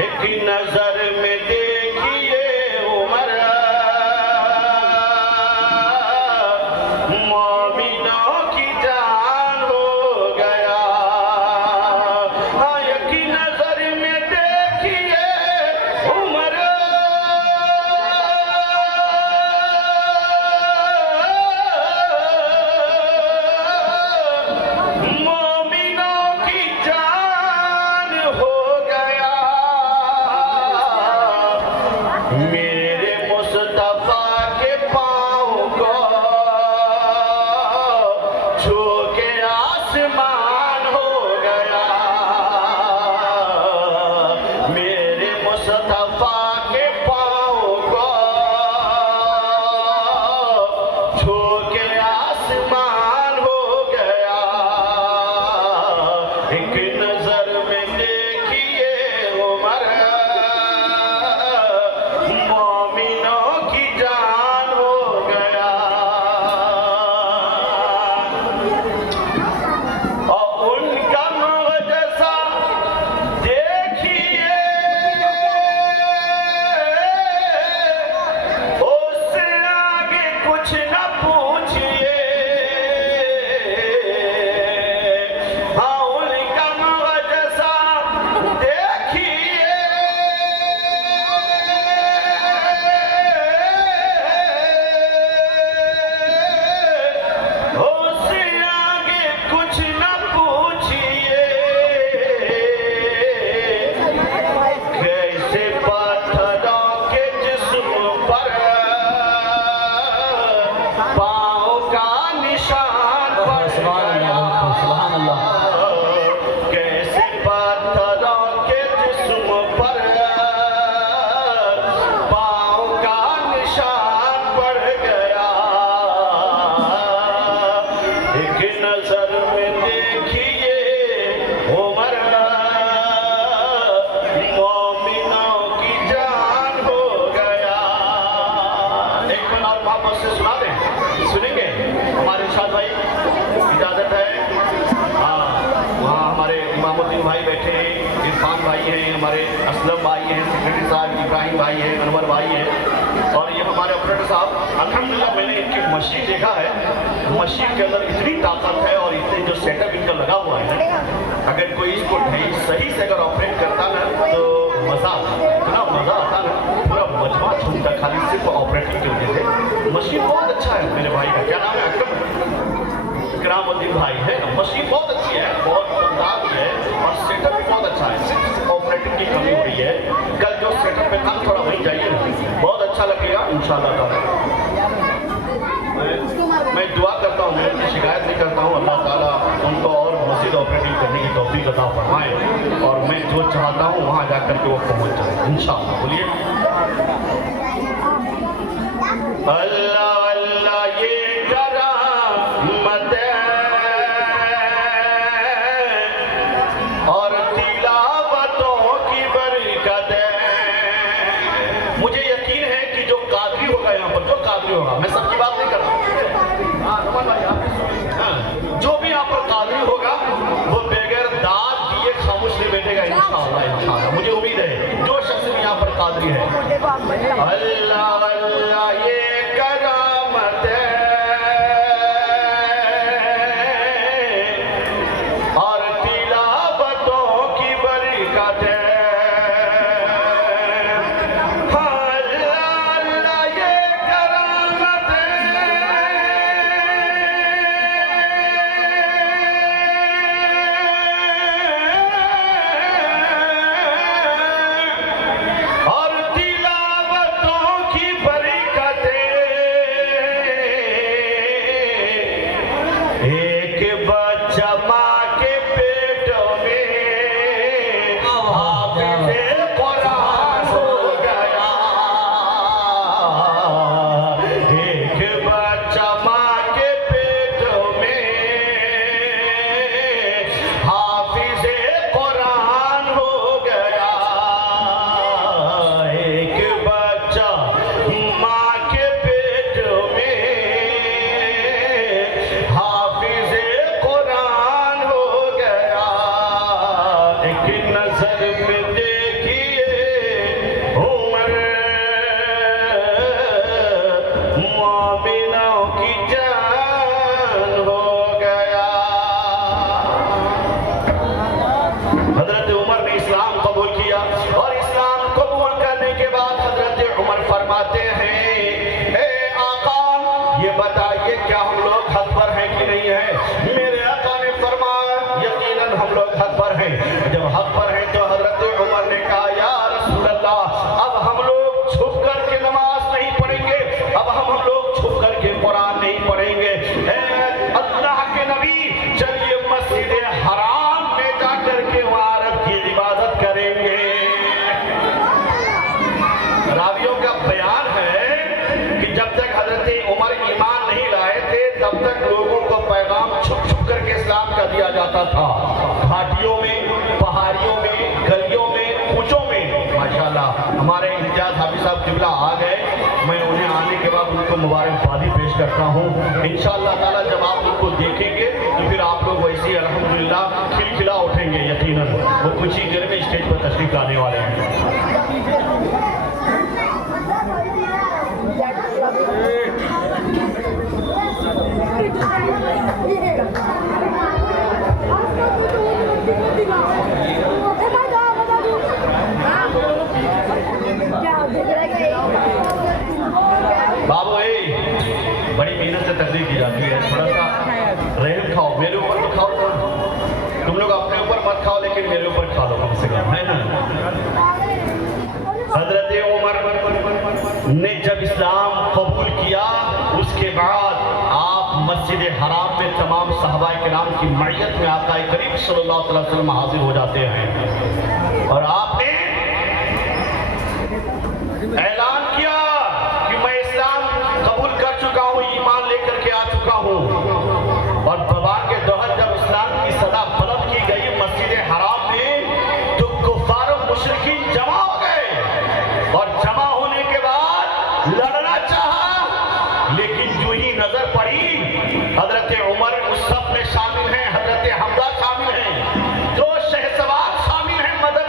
ایک نظر میں دیکھیے عمر مومنوں کی جان ہو گیا, ایک نظر میں دیکھیے عمر مومنوں کی جان ہو گیا. میرے مصطفیٰ کے پاؤں کو چھو کے آسمان ہو گیا, میرے مصطفیٰ کے پاؤں کو چھو کے آسمان ہو گیا. ایک نظر میں دیکھیے عمر مومنوں کی جان ہو گیا. इरफान भाई हैं, हमारे असलम भाई हैं, सेक्रेटरी साहब इब्राहिम भाई हैं, अनवर भाई हैं, और ये हमारे ऑपरेटर साहब। अल्हम्दुलिल्लाह मैंने इनकी मशीन देखा है, मशीन के अंदर इतनी ताकत है और इतने जो सेटअप इनका लगा हुआ है, अगर कोई इसको सही से अगर ऑपरेट करता ना तो मज़ा आता, इतना मज़ा आता ना, पूरा मजमा छूटता खाली सिर्फ ऑपरेटिंग करके थे। मशीन बहुत अच्छा है मेरे भाई का, क्या नाम है, अकरम इकरामुद्दीन भाई है। मशीन बहुत अच्छी है, बहुत दमदार भी है और सेटअप भी बहुत अच्छा है, सिर्फ ऑपरेटिंग की कमी हो रही है। कल जो सेटअप पे था थोड़ा वहीं जाइए, बहुत अच्छा लगेगा इंशाल्लाह ताला। मैं दुआ करता हूँ, मैं उनकी शिकायत नहीं करता हूँ, अल्लाह ताला उनको और मज़ीद ऑपरेटिंग करने की तौफीक अता फरमाए और मैं जो चाहता हूँ वहाँ जा कर के वो पहुँच जाए इंशाल्लाह। बोलिए अल्लाह अल्लाह ये करामत और तिलावतों की बरकत है। मुझे यकीन है कि जो कादरी होगा यहाँ पर, जो कादरी होगा, मैं सबकी बात नहीं कर रहा हूँ, जो भी यहाँ पर कादरी होगा वो बगैर दाद दिए खामोश नहीं बैठेगा इंशाअल्लाह इंशाअल्लाह। मुझे उम्मीद है जो शख्स भी यहाँ पर कादरी है, अल्लाह अल्लाह ये करामत है और तिलावतों की बरकत है। था घाटियों में, पहाड़ियों में, गलियों में, कूचों में माशाल्लाह हमारे इम्तियाज हाफिज साहब किबला आ गए। मैं उन्हें आने के बाद उनको मुबारकबादी पेश करता हूँ। इंशाअल्लाह ताला जब आप उनको देखेंगे तो फिर आप लोग वैसे ही अल्हम्दुलिल्लाह खिलखिला उठेंगे यकीनन। वो कुछ ही देर में स्टेज पर तशरीफ लाने वाले हैं। बाबू बड़ी मेहनत से तकलीफ की जाती है, थोड़ा सा रहम खाओ, मेरे ऊपर तो खाओ, तुम लोग अपने ऊपर मत खाओ लेकिन मेरे ऊपर खा लो कम से कम, है ना। हजरत उमर ने जब इस्लाम कबूल किया उसके बाद आप मस्जिद हराम में तमाम सहाबाए किराम की मईयत में आका करीम सल्लल्लाहु अलैहि वसल्लम हाजिर हो जाते हैं और आपने ऐलान किया कि मैं इस्लाम कबूल कर चुका हूँ, ईमान लेकर के आ चुका हूँ। और बबा के दोहर जब इस्लाम की सदा बुलंद की गई मस्जिद हराम में तो कुफार और मुशरिकीन जमा हो गए और जमा होने के बाद लड़ना चाहा, लेकिन जो ही नजर पड़ी हजरत उमर उस सब में शामिल हैं, हजरत हमजा शामिल हैं, जो शहसवार शामिल हैं, मदद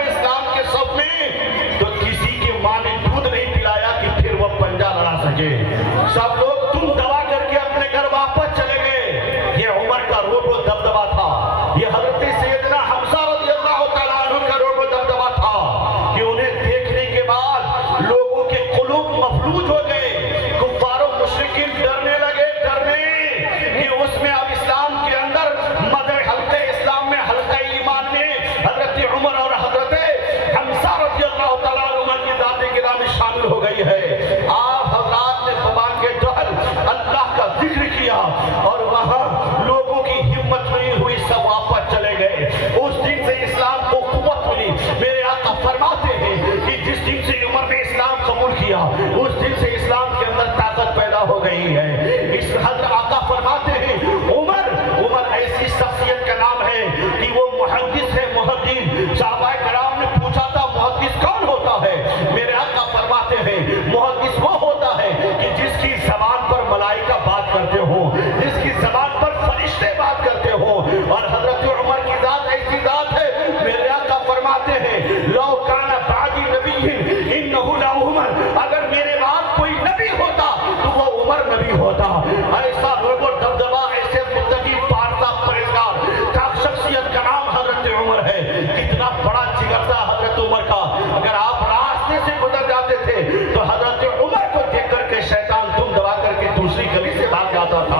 जाता था,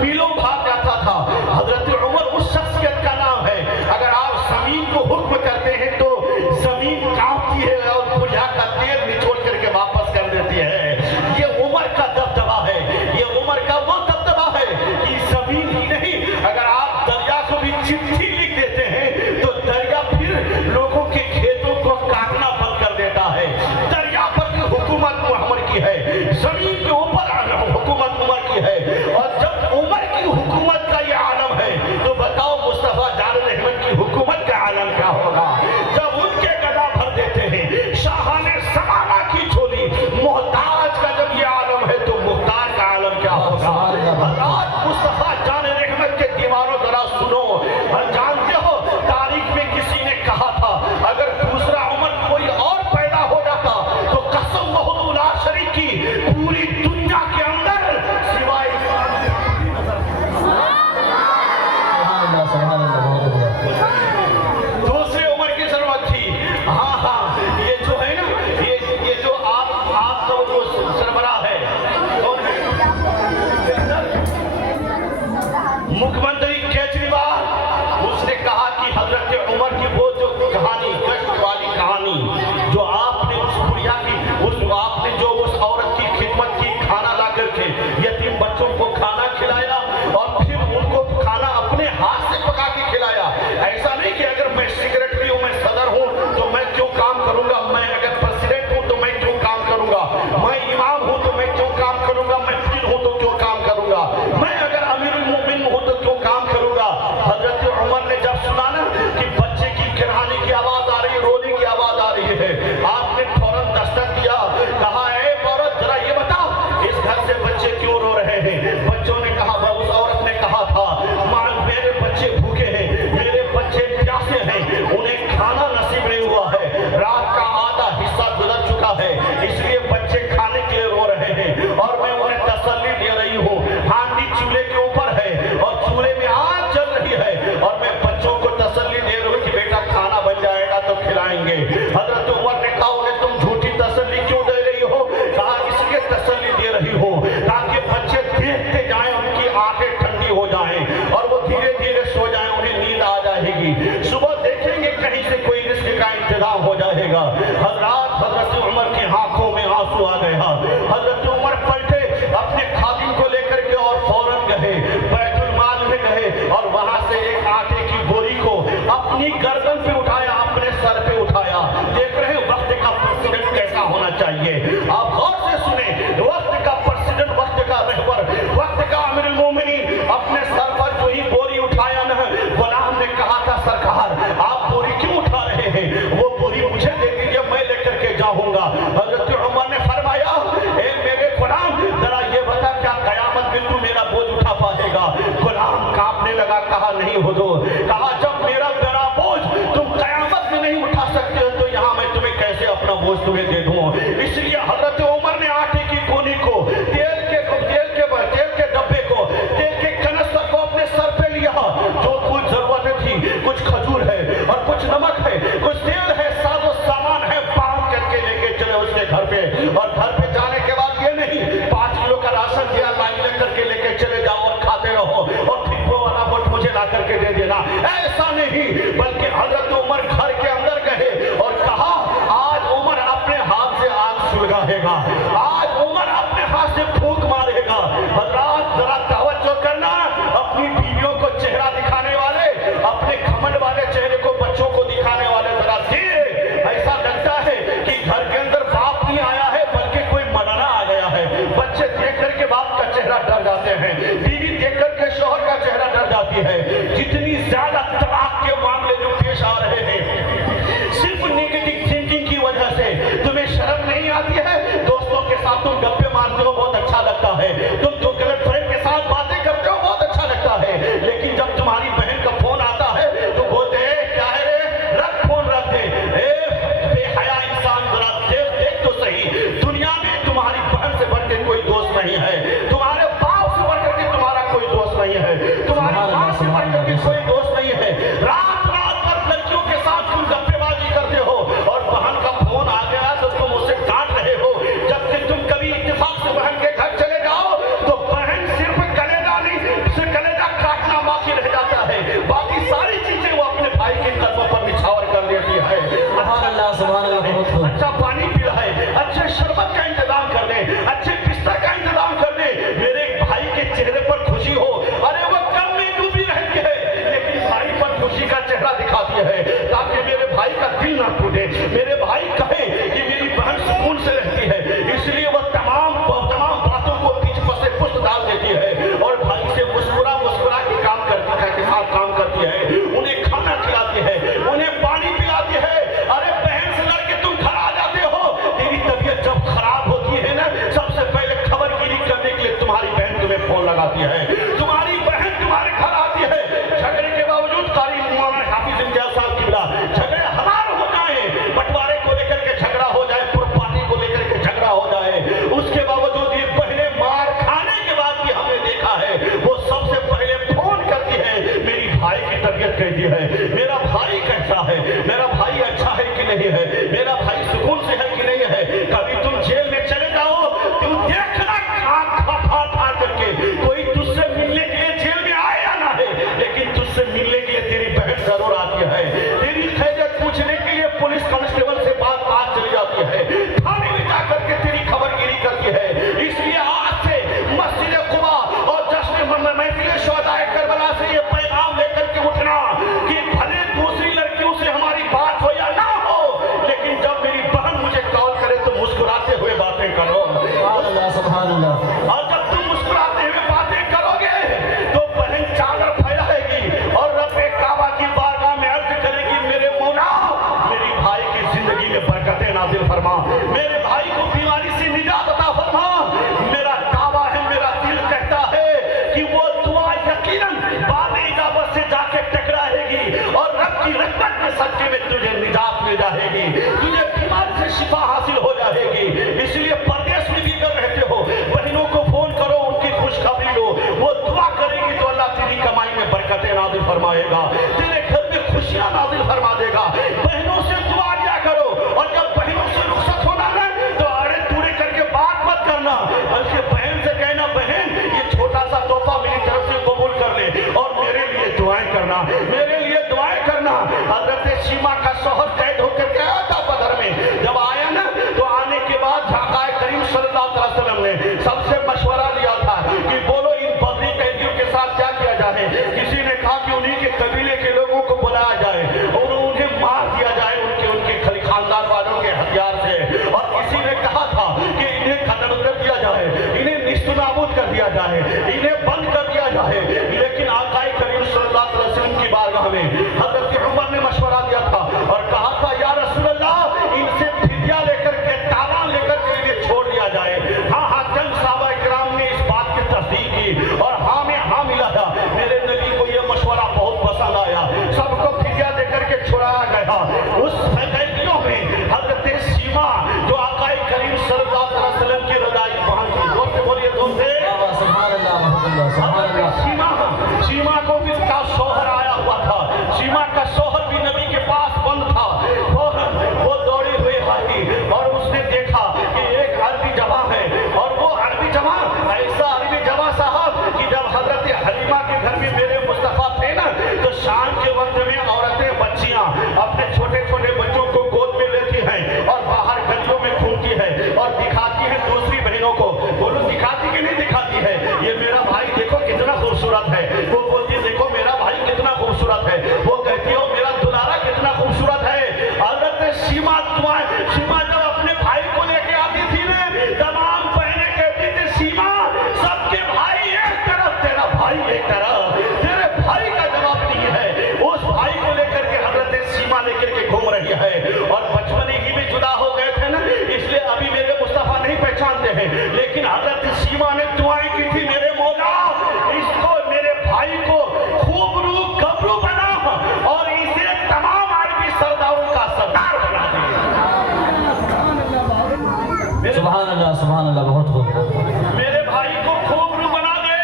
मीलों भाग जाता था। हजरत उमर उस शख्सियत का नाम है, अगर आप जमीन को हुक्म करते हैं तो जमीन कांपती है और पुलिया का तेल निचोड़ करके वापस कर देती है। ये उमर का दबदबा है, ये उमर का वो दबदबा है कि जमीन ही नहीं, अगर आप दरिया को भी चिट्ठी लिख देते हैं तो दरिया फिर लोगों के खेतों को काटना बंद कर देता है। दरिया पर की हुकूमत उमर की है, जमीन के ऊपर हुकूमत उमर की है। और जब उमर की हुकूमत का ये आलम है तो बताओ मुस्तफा जान रहमत की हुकूमत का आलम क्या होगा। जब उनके गदा भर देते हैं शाहाने ज़माना की झोली, मोहताज का जब ये आलम है तो मुख्तार का आलम क्या होगा। आज मुस्तफा जान रहमत के दीवारों जरा सुनो, और जानते हो तारीख में किसी ने कहा था अगर दूसरा उमर कोई और पैदा हो जाता तो कसम बहुला शरीक की पूरी दुनिया के अंदर सिवाय दूसरे उमर की जरूरत थी। हाँ हाँ, ये जो है ना, ये जो आप तो जो सरबराह है मुख्यमंत्री केजरीवाल, उसने कहा कि हजरत उमर की वो जो कहानी, कष्ट वाली कहानी जो आपने उस बुढ़िया की, आपने जो उस औरत की खिदमत की, खाना ला करके यतीम बच्चों को खाना खिलाया और फिर उनको खाना अपने हाथ से पका के खिलाया। ऐसा नहीं कि अगर मैं सेक्रेटरी हूँ, मैं सदर हूँ तो मैं क्यों काम करूंगा, मैं अगर प्रेसिडेंट हूँ तो मैं क्यों काम करूंगा, मैं इमाम हूँ तो मैं क्यों काम करूंगा, मैं पीर हूँ तो क्यों काम करूंगा, मैं अगर अमीरुल मोमिन हूँ तो क्यों काम करूंगा। हजरत उमर ने जब सुना ना कि बच्चे की किरहाने की आवाज आ रही है, रोने की आवाज आ रही है, आपने फौरन दस्तक दिया, कहा ए औरत जरा ये बताओ इस घर से बच्चे क्यों रो रहे हैं। बच्चों ने कहा, उस औरत ने कहा था, माँ मेरे बच्चे भूखे हैं, मेरे बच्चे प्यासे हैं, उन्हें खाना नसीब नहीं हुआ है, रात का आधा हिस्सा गुजर चुका है, इसलिए बच्चे खाने के लिए रो रहे हैं और मैं उन्हें तसल्ली दे रही हूँ। हांडी चूल्हे के ऊपर है और चूल्हे में आग जल रही है और मैं बच्चों को तसल्ली दे रही हूँ कि बेटा खाना बन जाएगा तो खिलाएंगे। हजरत उमर ने कहा, उन्हें तुम झूठी तसल्ली क्यों दे रही हो। कहा इसलिए तसल्ली दे रही हो ताकि बच्चे देखते जाएं, उनकी आंखें ठंडी हो जाएं और वो धीरे धीरे सो जाएं, उन्हें नींद आ जाएगी, सुबह देखेंगे कहीं से कोई रिस्क का इंतजाम हो जाएगा। हजरत उमर की आंखों में आंसू आ गया। हजरत उमर पलटे अपने खादिम को लेकर के और फौरन गए बैतुल माल में गए और वहां से एक आटे की बोरी को अपनी गर्दन पे उठाया, अपने सर पे उठाया। देख रहे हैं वक्त का प्रेसिडेंट कैसा होना चाहिए। आप गौर से सुने, वक्त का प्रेसिडेंट, वक्त का रहबर, वक्त का अमीरुल मोमिनीन अपने सर पर जो ही बोरी उठाया ना, गुलाम ने कहा था सरकार आप बोरी क्यों उठा रहे हैं, वो बोरी मुझे दे दीजिए, मैं लेकर के जाऊंगा। हजरत उमर ने फरमाया, ए मेरे गुलाम जरा ये बता क्या कयामत में तू मेरा बोझ उठा पाएगा। गुलाम कांपने लगा, कहा नहीं हुजूर। कहा जब मेरा बड़ा बोझ तुम कयामत में नहीं उठा सकते हो तो यहाँ मैं तुम्हें कैसे अपना बोझ तुम्हें दे दूं। इसलिए हजरत उमर ने आटे की गोनी को, तेल के डब्बे को, तेल के कनस्तर को अपने सर पे लिया। जो कुछ जरूरत थी, कुछ खजूर है और कुछ नमक है, कुछ तेल है, साजो सामान है, बांध करके लेके चले उसके घर पे। और घर पे जाने के बाद ये नहीं 5 किलो का राशन दिया, लाइन लेकर के लेके चले जाओ और खाते रहो और फिर वो वाला वोट मुझे ला करके दे देना, ऐसा नहीं। बल्कि हजरत उमर घर के अंदर गए और कहा आज उमर अपने हाथ से आग सुलगाएगा, आज उमर अपने हाथ से फूंक मारेगा। हजरात जरा तवज्जो करना, अपनी बीवियों को चेहरा दिखाने वाले, अपने घमंड वाले चेहरे को बच्चों को दिखाने वाले जरा धीरे। ऐसा लगता है कि घर के अंदर बाप नहीं आया है बल्कि कोई मरना आ गया है। बच्चे देख करके बाप का चेहरा डर जाते हैं, बीवी देख करके शौहर का चेहरा डर जाती है। जितनी ज्यादा तलाक के मामले जो पेश आ रहे हैं सिर्फ नेगेटिव थिंकिंग की वजह से। तुम्हें शर्म नहीं आती है, दोस्तों के साथ तुम गप्पे मारते हो बहुत अच्छा लगता है, तुम तो गर्लफ्रेंड के साथ बातें करते हो बहुत अच्छा लगता है, लेकिन जब तुम्हारी बहन का फोन आता है तो बोलते हैं क्या है रे, रख फोन रख दे। बेहया इंसान जरा देख तो सही, दुनिया में तुम्हारी बहन से बढ़ के कोई दोस्त नहीं है, तुम्हारे बाप से बढ़ के तुम्हारा कोई दोस्त नहीं है, तुम्हारी माँ से बढ़ के कोई दोस्त नहीं है। रात भर लड़कियों के साथ तुम गप्पेबाजी करते हो और बहन का फोन आ गया तो तुम उसे डांट रहे हो। जबकि तुम कभी इत्तेफाक से बहन के घर चले जाओ तो बहन खुशी का चेहरा दिखाती है ताकि मेरे भाई का दिल ना टूटे, मेरे भाई कहे कि मेरी बहन सुकून से रहती है, इसलिए वो तमाम बातों को बीच से पुष्ट डाल देती है और भाई से मुस्कुरा के काम करती है, के साथ काम करती है, उन्हें खाना खिलाती है, उन्हें पानी पिलाती है। अरे बहन से लड़के तुम घर आ जाते हो, तेरी तबीयत जब खराब होती है ना, सबसे पहले खबरगिरी करने के लिए तुम्हारी बहन तुम्हें फोन लगाती है, तुम्हारी बहन तुम्हारे घर आती है। झगड़े के बावजूद कारी मौलाना हाफिज इम्तियाज साहब की बिला झगड़े हमार हो जाए, बंटवारे को लेकर के झगड़ा हो जाए, प्रॉपर्टी को लेकर के झगड़ा हो जाए, उसके बावजूद ये पहले मार खाने के बाद भी हमने देखा है वो सबसे पहले फोन करती है, मेरी भाई की तबीयत कैसी है, मेरा भाई कैसा है, मेरा भाई अच्छा है कि नहीं है, मेरा भाई सुकून से है कि नहीं है। कभी तुम जेल में चले जाओ, तुम देखना फाड़ करके कोई तुझसे मिलने के लिए जेल में आए या ना है, लेकिन तुझसे मिलने के लिए तेरी बहन जरूर आती है, तेरी खैरियत पूछने के लिए पुलिस कांस्टेबल से बात चली जाती है, थाने में जाकर के तेरी खबरगिरी करती है। इसलिए आज से मस्जिद कुबा और जश्न महफिल शुहदाए करबला से ये पैगाम लेकर के उठना कि भले दूसरी लड़कियों से हमारी बात हो या ना हो, लेकिन जब मेरी बहन मुझे कॉल करे तो मुस्कुराते हुए बातें करो। सुभान अल्लाह। और जब तुम मुस्कुराते हुए बातें करोगे तो बहन चादर फैलाएगी और रब्बे काबा की बारगाह में अर्ज करेगी, मेरे मौला मेरी भाई की जिंदगी में बरकतें नाज़िल फरमा, मेरे भाई को बीमारी से निजात अता फरमा। मेरा दावा है, मेरा दिल कहता है कि वो दुआ यकीनन बाबे इजाबत से जाके टकराएगी और रब की रहमत के सदके में तुझे निजात मिल जाएगी, तुझे बीमारी से शिफा हासिल हो जाएगी। इसलिए परदेश में भी अगर रहते हो, बहनों को फोन करो, उनकी खुशखबरी लो, वो दुआ करेगी तो अल्लाह तेरी कमाई में बरकतें नाज़िल फरमाएगा, तेरे घर में खुशियां नाज़िल फरमा देगा। बहनों से दुआ लिया करो और जब बहनों से रुखसत होना ना तो अड़े टूड़े करके बात मत करना, बल्कि बहन से कहना, बहन ये छोटा सा तोहफा मेरी तरफ से कबूल कर ले और मेरे लिए दुआएं करना, मेरे लिए दुआएं करना। हजरत सीमा का शौहर कैद होकर के आया था बदर में, जब आया ना तो आने के बाद आक़ाए करीम सल्लल्लाहु अलैहि वसल्लम ने सबसे मशवरा लिया था कि बोलो इन बदरी कैदियों के साथ क्या किया जाए। किसी ने कहा कि उन्हीं के कबीले के लोगों को बुलाया जाए और उन्हें मार दिया जाए उनके खानदान वालों के हथियार से, और किसी ने कहा था कि इन्हें खत्म कर दिया जाए, इन्हें निस्तनाबूद कर दिया जाए, इन्हें बंद कर दिया जाए। लेकिन आक़ाए करीम सल्लल्लाहु अलैहि वसल्लम की बारगाह में हजरत उमर ने मशवरा दिया था और कहा था, या रसूल अल्लाह इनसे फिदिया लेकर के तावान लेकर के इन्हें छोड़ दिया जाए। हाँ चंद सहाबा किराम ने इस बात की तस्दीक की और हाँ में हाँ मिला था। मेरे नबी को यह मशवरा बहुत पसंद आया, सबको फिदिया देकर के छुड़ाया गया। उस कैदियों में हजरत सीमा जो आक़ाए करीम सल्लल्लाहु अलैहि वसल्लम की रज़ाई बहन थी, जोर से बोलिए जोर से। सीमा को भी उसका शौहर आया हुआ था, सीमा का शौहर भी नबी के पास बंद था। वो दौड़ी हुई आई और उसने देखा कि एक अरबी जवां है, और वो अरबी जवां ऐसा अरबी जवां साहब कि जब हजरत हलीमा के घर में मेरे मुस्तफा थे ना तो शाम के वक्त में औरतें बच्चियां अपने छोटे छोटे बच्चों को गोद में लेती हैं और बाहर गलियों में घूमती है और दिखाती है दूसरी बहनों को। बोलो दिखाती कि नहीं दिखाती है, ये मेरा भाई देखो कितना खूबसूरत है। वो बोलती है देखो मेरा भाई कितना खूबसूरत है, वो कहती है मेरा दुलारा कितना खूबसूरत है। हजरत सीमा जब अपने भाई को लेके आती थी ना, तमाम बहनें कहती थी सीमा सबके भाई एक तरफ, तेरा भाई एक तरफ, तेरे भाई का जवाब नहीं है। उस भाई को लेकर के हजरत सीमा लेकर के घूम रही है और बचपन ही में जुदा हो गए थे ना, इसलिए अभी मेरे मुस्तफा नहीं पहचानते हैं, लेकिन हजरत सीमा ने दुआएं की थी, मेरे मौला इसको मेरे भाई को खूब रू गबरू बना और इसे तमाम अरबी सरदारों का सरदार बना दे। सुभान अल्लाह, बहुत खूब। मेरे भाई को खूब रू बना दे,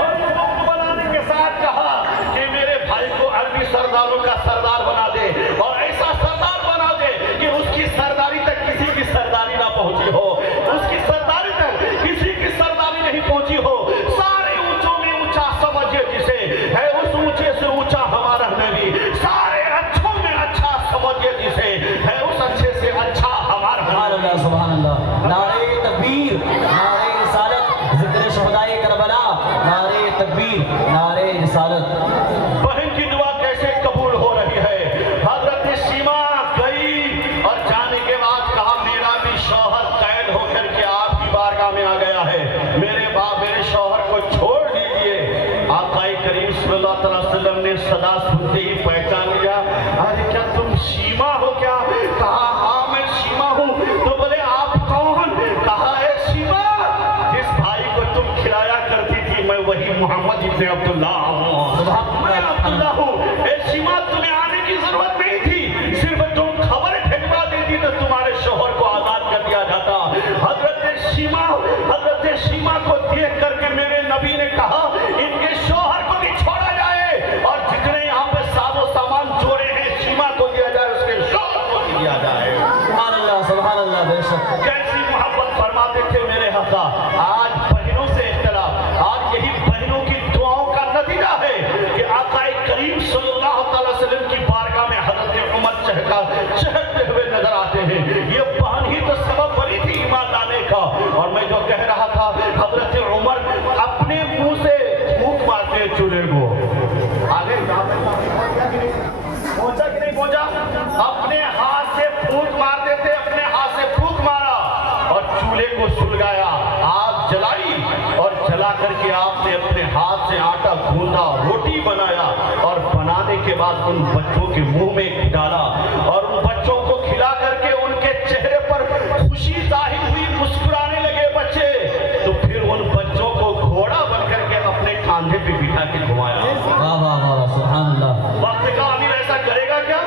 और खूब बनाने के साथ कहा कि मेरे भाई को अरबी सरदारों का सरदार बना दे और ऐसा सरदार बना दे कि उसकी सरदारी तक किसी की सरदारी ना पहुंची हो, उसकी सरदारी तक किसी की सरदारी नहीं पहुंची हो। सारे ऊंचों में ऊंचा समझिए जिसे है, उस ऊंचे से ऊंचा हमारा नबी। सारे अच्छों में अच्छा समझिए जिसे है, उस अच्छे से अच्छा हमारा। सुभान अल्लाह, नारे तकबीर, नारे रिसालत, सुनते ही पहचान लिया। अरे क्या तुम शीमा हो क्या? कहा हाँ मैं शीमा हूँ। तो बोले आप कौन? कहा है शीमा, जिस भाई को तुम खिलाया करती थी मैं वही मोहम्मद इब्न अब्दुल्ला हूँ। मैं अब्दुल्ला हूँ। ए शीमा, तुम्हें आने की जरूरत नहीं थी, सिर्फ तुम खबर भिजवा देती तो तुम्हारे शोहर को आजाद कर दिया जाता। हजरत शीमा को देख करके मेरे नबी ने कहा इनके शोहर को भी छोड़ा जाए और जितने यहाँ पे साजो सामान जोड़े हैं शीमा को दिया जाए, उसके शोहर को भी दिया जाए। सुभान अल्लाह, बेशक। कैसी मोहब्बत फरमाते थे मेरे हका। आज बहनों से इख्तिलाफ, आज यही बहनों की दुआओं का नतीजा है कि आका करीम सल्लल्लाहु अलैहि वसल्लम की बारगाह में हजरत उमर चहकते हुए नजर आते हैं। ये बहन ही तो सबब बनी थी ईमान लाने का। और मैं जो कह रहा था, हजरत उमर अपने मुंह से फूंक मारते हैं चूल्हे को। आगे पहुंचा कि नहीं पहुंचा? अपने हाथ से फूंक मारते थे, अपने हाथ से फूंक मारा और चूल्हे को सुलगाया, आग जलाई और जला करके आपने अपने हाथ से आटा गूंदा, रोटी बनाया और बनाने के बाद उन बच्चों के मुंह में डाला और उन बच्चों को खिला करके उनके चेहरे पर खुशी जाहिर हुई, मुस्कुराने लगे बच्चे। तो फिर उन बच्चों को घोड़ा बन करके अपने कांधे पे बिठा के घुमाया। वाह वाह वाह, सुभान अल्लाह। वक्त का अमीर ऐसा करेगा क्या?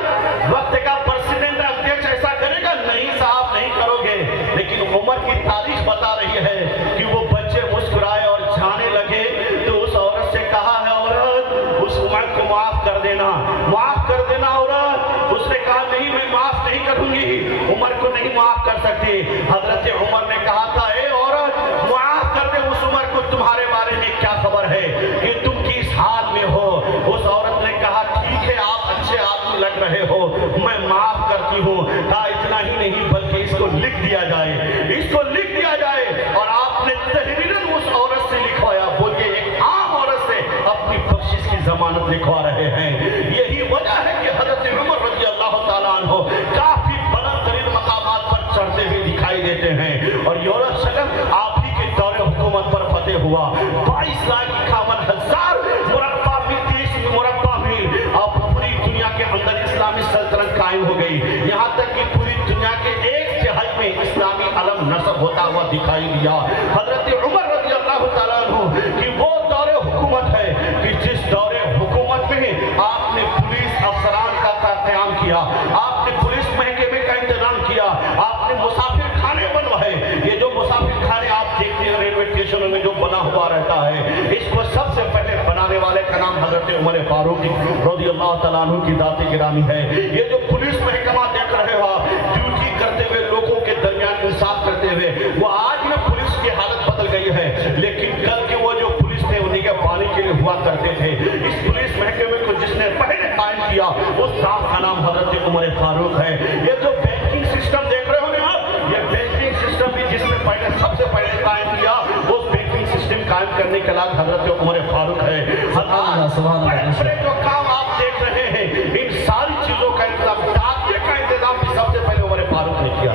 वक्त का प्रेसिडेंट अध्यक्ष ऐसा करेगा? नहीं साहब, नहीं करोगे। लेकिन उमर की तारीख बता रही है कि वो बच्चे मुस्कुराए और जाने लगे तो उस औरत से कहा है औरत उस उमर को माफ कर देना, माफ कर देना औरत। उसने कहा नहीं, मैं माफ नहीं करूंगी, उमर को नहीं माफ कर सकती। हजरत उमर ने कहा था ए औरत, माफ कर दे उस उमर को, तुम्हारे बारे में क्या खबर है कि तुम किस हाल में हो? उस औरत ने कहा ठीक है, आप अच्छे आदमी लग रहे हो, मैं माफ करती हूँ। कहा इतना ही नहीं बल्कि इसको लिख दिया जाए, इसको लिख दिया जाए। और आपने तहरीरन उस औरत से लिखवाया। बोलिए एक आम औरत से अपनी बख्शिश की जमानत लिखवा रहे हैं। यही वजह है कि हजरत उमर रज़ी अल्लाह ताला अन्हु काफी बुलंद तरीन मकामात पर चढ़ते हुए दिखाई देते हैं। और यूरोप शक्ल आप ही के दौरे हुकूमत पर फतेह हुआ। 22,51,000 मुरब्बा मील, 30 मुरब्बा मील अब पूरी दुनिया के अंदर इस्लामी सल्तनत कायम हो गई। यहाँ तक कि पूरी दुनिया के 1/3 में इस्लामी अलम नस्ब होता हुआ दिखाई दिया। हजरत उमर रज़ी अल्लाह ताला अन्हु कि वो दौरे हुकूमत है कि जिस दौरे हुकूमत में आपने पुलिस अफसरान का क़याम किया, आपने पुलिस महकमे का इंतजाम किया, आपने मुसाफिर खाने बनवाए। ये जो मुसाफिर खाने आप देखते हैं रेलवे स्टेशनों में जो बना हुआ रहता है, इसको सबसे पहले बनाने वाले का नाम हजरत उमर फारूक रज़ी अल्लाह तआला अन्हु की दाती गिरामी है। ये जो पुलिस महकमा देख रहे हो, ड्यूटी करते हुए लोगों के दरमियान इंसाफ करते हुए, वो आज में पुलिस की हालत बदल गई है। लेकिन कल के वो जो पुलिस थे उन्हीं के पानी के लिए हुआ करते थे। इस पुलिस महकमे को जिसने पहले कायम किया उस साहब का नाम हजरत उमर फारूक है। ये जो बैंकिंग सिस्टम देख रहे हो ना आप, ये बैंकिंग सिस्टम भी जिसने पहले सबसे पहले कायम किया, उस बैंकिंग सिस्टम कायम करने के लायक हजरत उमर फारूक है। बड़े जो काम आप देख रहे हैं, इन सारी चीजों का इंतजाम, डाकिए का इंतजाम भी सबसे पहले उमर फारूक ने किया।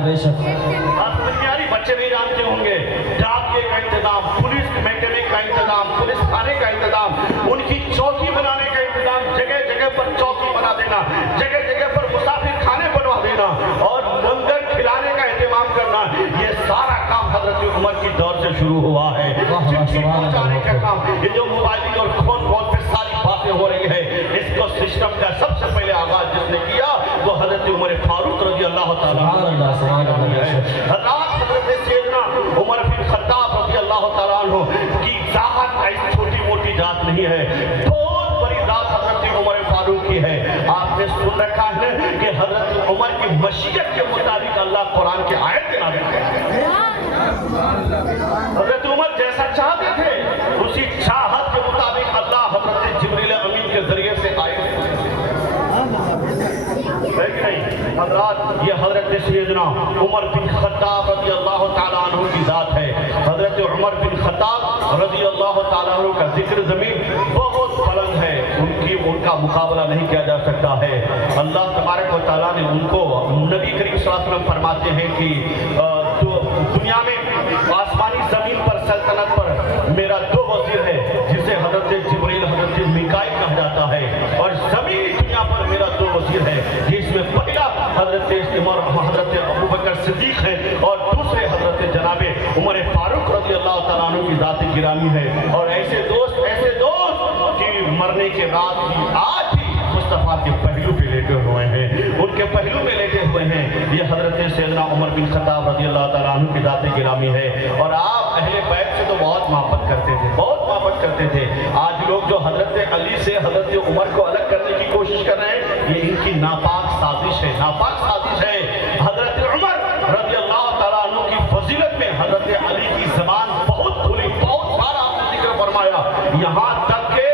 बेशक आप दुनियावी बच्चे नहीं जानते होंगे, डाकिए का इंतजाम, पुलिस महकमे का इंतजाम, पुलिस थाने का इंतजाम, उनकी चौकी बनाने का इंतजाम, जगह जगह पर चौकी बना देना, जगह जगह पर मुसाफिर खाने बनवा देना और लंगर खिलाने का इंतजाम करना, ये सारा काम हजरत उमर की दौर से शुरू हुआ है। चिट्ठी पहुंचाने का काम, ये जो मोबाइल और फोन कॉल पे सारी बातें हो रही है, इसको सिस्टम का सबसे पहले आगाज जिसने किया वो हजरत उमर फारूक रज़ी अल्लाह ताला उमर बिन खत्ताब रज़ी अल्लाह ताला अन्हु की ज़ात ऐसी छोटी मोटी जात नहीं है, बहुत बड़ी जात हजरत उमर फारूक की है। आपने सुन रखा है कि हजरत उमर की मशीयत के मुताबिक अल्लाह कुरान के आयत नाज़िल करता है। हजरत उमर जैसा चाहते थे उसी चाहत के मुताबिक अल्लाह हजरत जिब्रील अमीन के जरिए से आयत नहीं। हजरत ये हजरत सैयदना उमर बिन खत्ताब रज़ी अल्लाह ताला अन्हु की जात है। हजरत उमर बिन खत्ताब रज़ी अल्लाह ताला अन्हु का जिक्र ज़मीन बहुत बुलंद है, उनका मुकाबला नहीं किया जा सकता है। अल्लाह तबारक व तआला ने उनको, नबी करीम सल्लल्लाहु अलैहि वसल्लम फरमाते हैं कि दुनिया में आसमानी जमीन पर सल्तनत पर मेरा 2 वज़ीर है, जिसे हजरत जिब्रील हजरत मीकाईल कहा जाता حضرت ابو بکر صدیق ہیں اور دوسرے حضرت جناب عمر فاروق رضی اللہ تعالیٰ عنہ کی ذات گرامی ہے. اور ایسے دوست کہ مرنے کے بعد بھی آج بھی مصطفیٰ کے پہلو پہ لیٹے ہوئے ہیں, ان کے پہلو میں لیٹے ہوئے ہیں. یہ حضرت سیدنا عمر بن خطاب رضی اللہ تعالیٰ عنہ کی ذات گرامی ہے. اور آپ اہل بیت سے تو بہت محبت کرتے تھے, بہت محبت کرتے تھے. آج لوگ جو حضرت علی سے حضرت عمر کو الگ کرنے کی کوشش کر رہے ہیں, یہ ان کی ناپاک سازش ہے, ناپاک سازش ہے. حضرت عمر رضی اللہ تعالیٰ عنہ کی فضیلت میں حضرت علی کی زبان بہت کھلی, بہت بار آپ نے ذکر فرمایا. یہاں تک کہ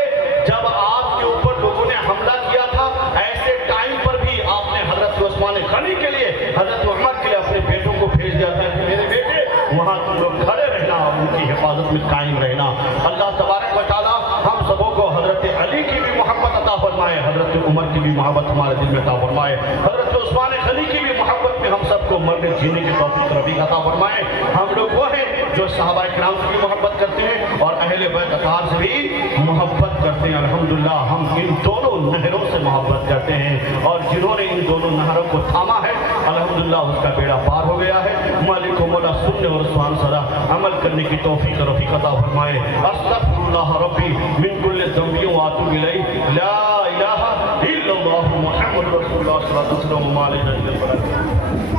جب آپ کے اوپر لوگوں نے حملہ کیا تھا, ایسے ٹائم پر بھی آپ نے حضرت عثمان غنی کے لیے, حضرت عمر کے لیے اپنے بیٹوں کو بھیج دیا تھا کہ میرے بیٹے وہاں تم لوگ کھڑے رہنا اور ان کی حفاظت میں قائم رہنا. اللہ تبارک و تعالیٰ ہم سبوں کو حضرت علی کی بھی محبت عطا فرمائے, حضرت عمر کی بھی محبت ہمارے دل میں عطا فرمائے, حضرت عثمان غنی کی بھی محبت میں ہم سب کو مرنے جینے کی توفیق ربی عطا فرمائے. ہم لوگ وہ ہیں جو صحابہ کرام سے بھی محبت کرتے ہیں اور اہل بیت اطہار سے بھی محبت کرتے ہیں. الحمدللہ ہم ان دونوں نہروں سے محبت کرتے ہیں, اور جنہوں نے ان دونوں نہروں کو تھاما ہے الحمدللہ اس کا بیڑا پار ہو گیا ہے. مالک و مولا سننے اور سبحان صدا عمل کرنے کی توفیق رفیق عطا فرمائے. استغفر اللہ ربی من کل ذنب واتوب الیہ, لا الہ الا اللہ محمد رسول اللہ صلی اللہ علیہ وسلم.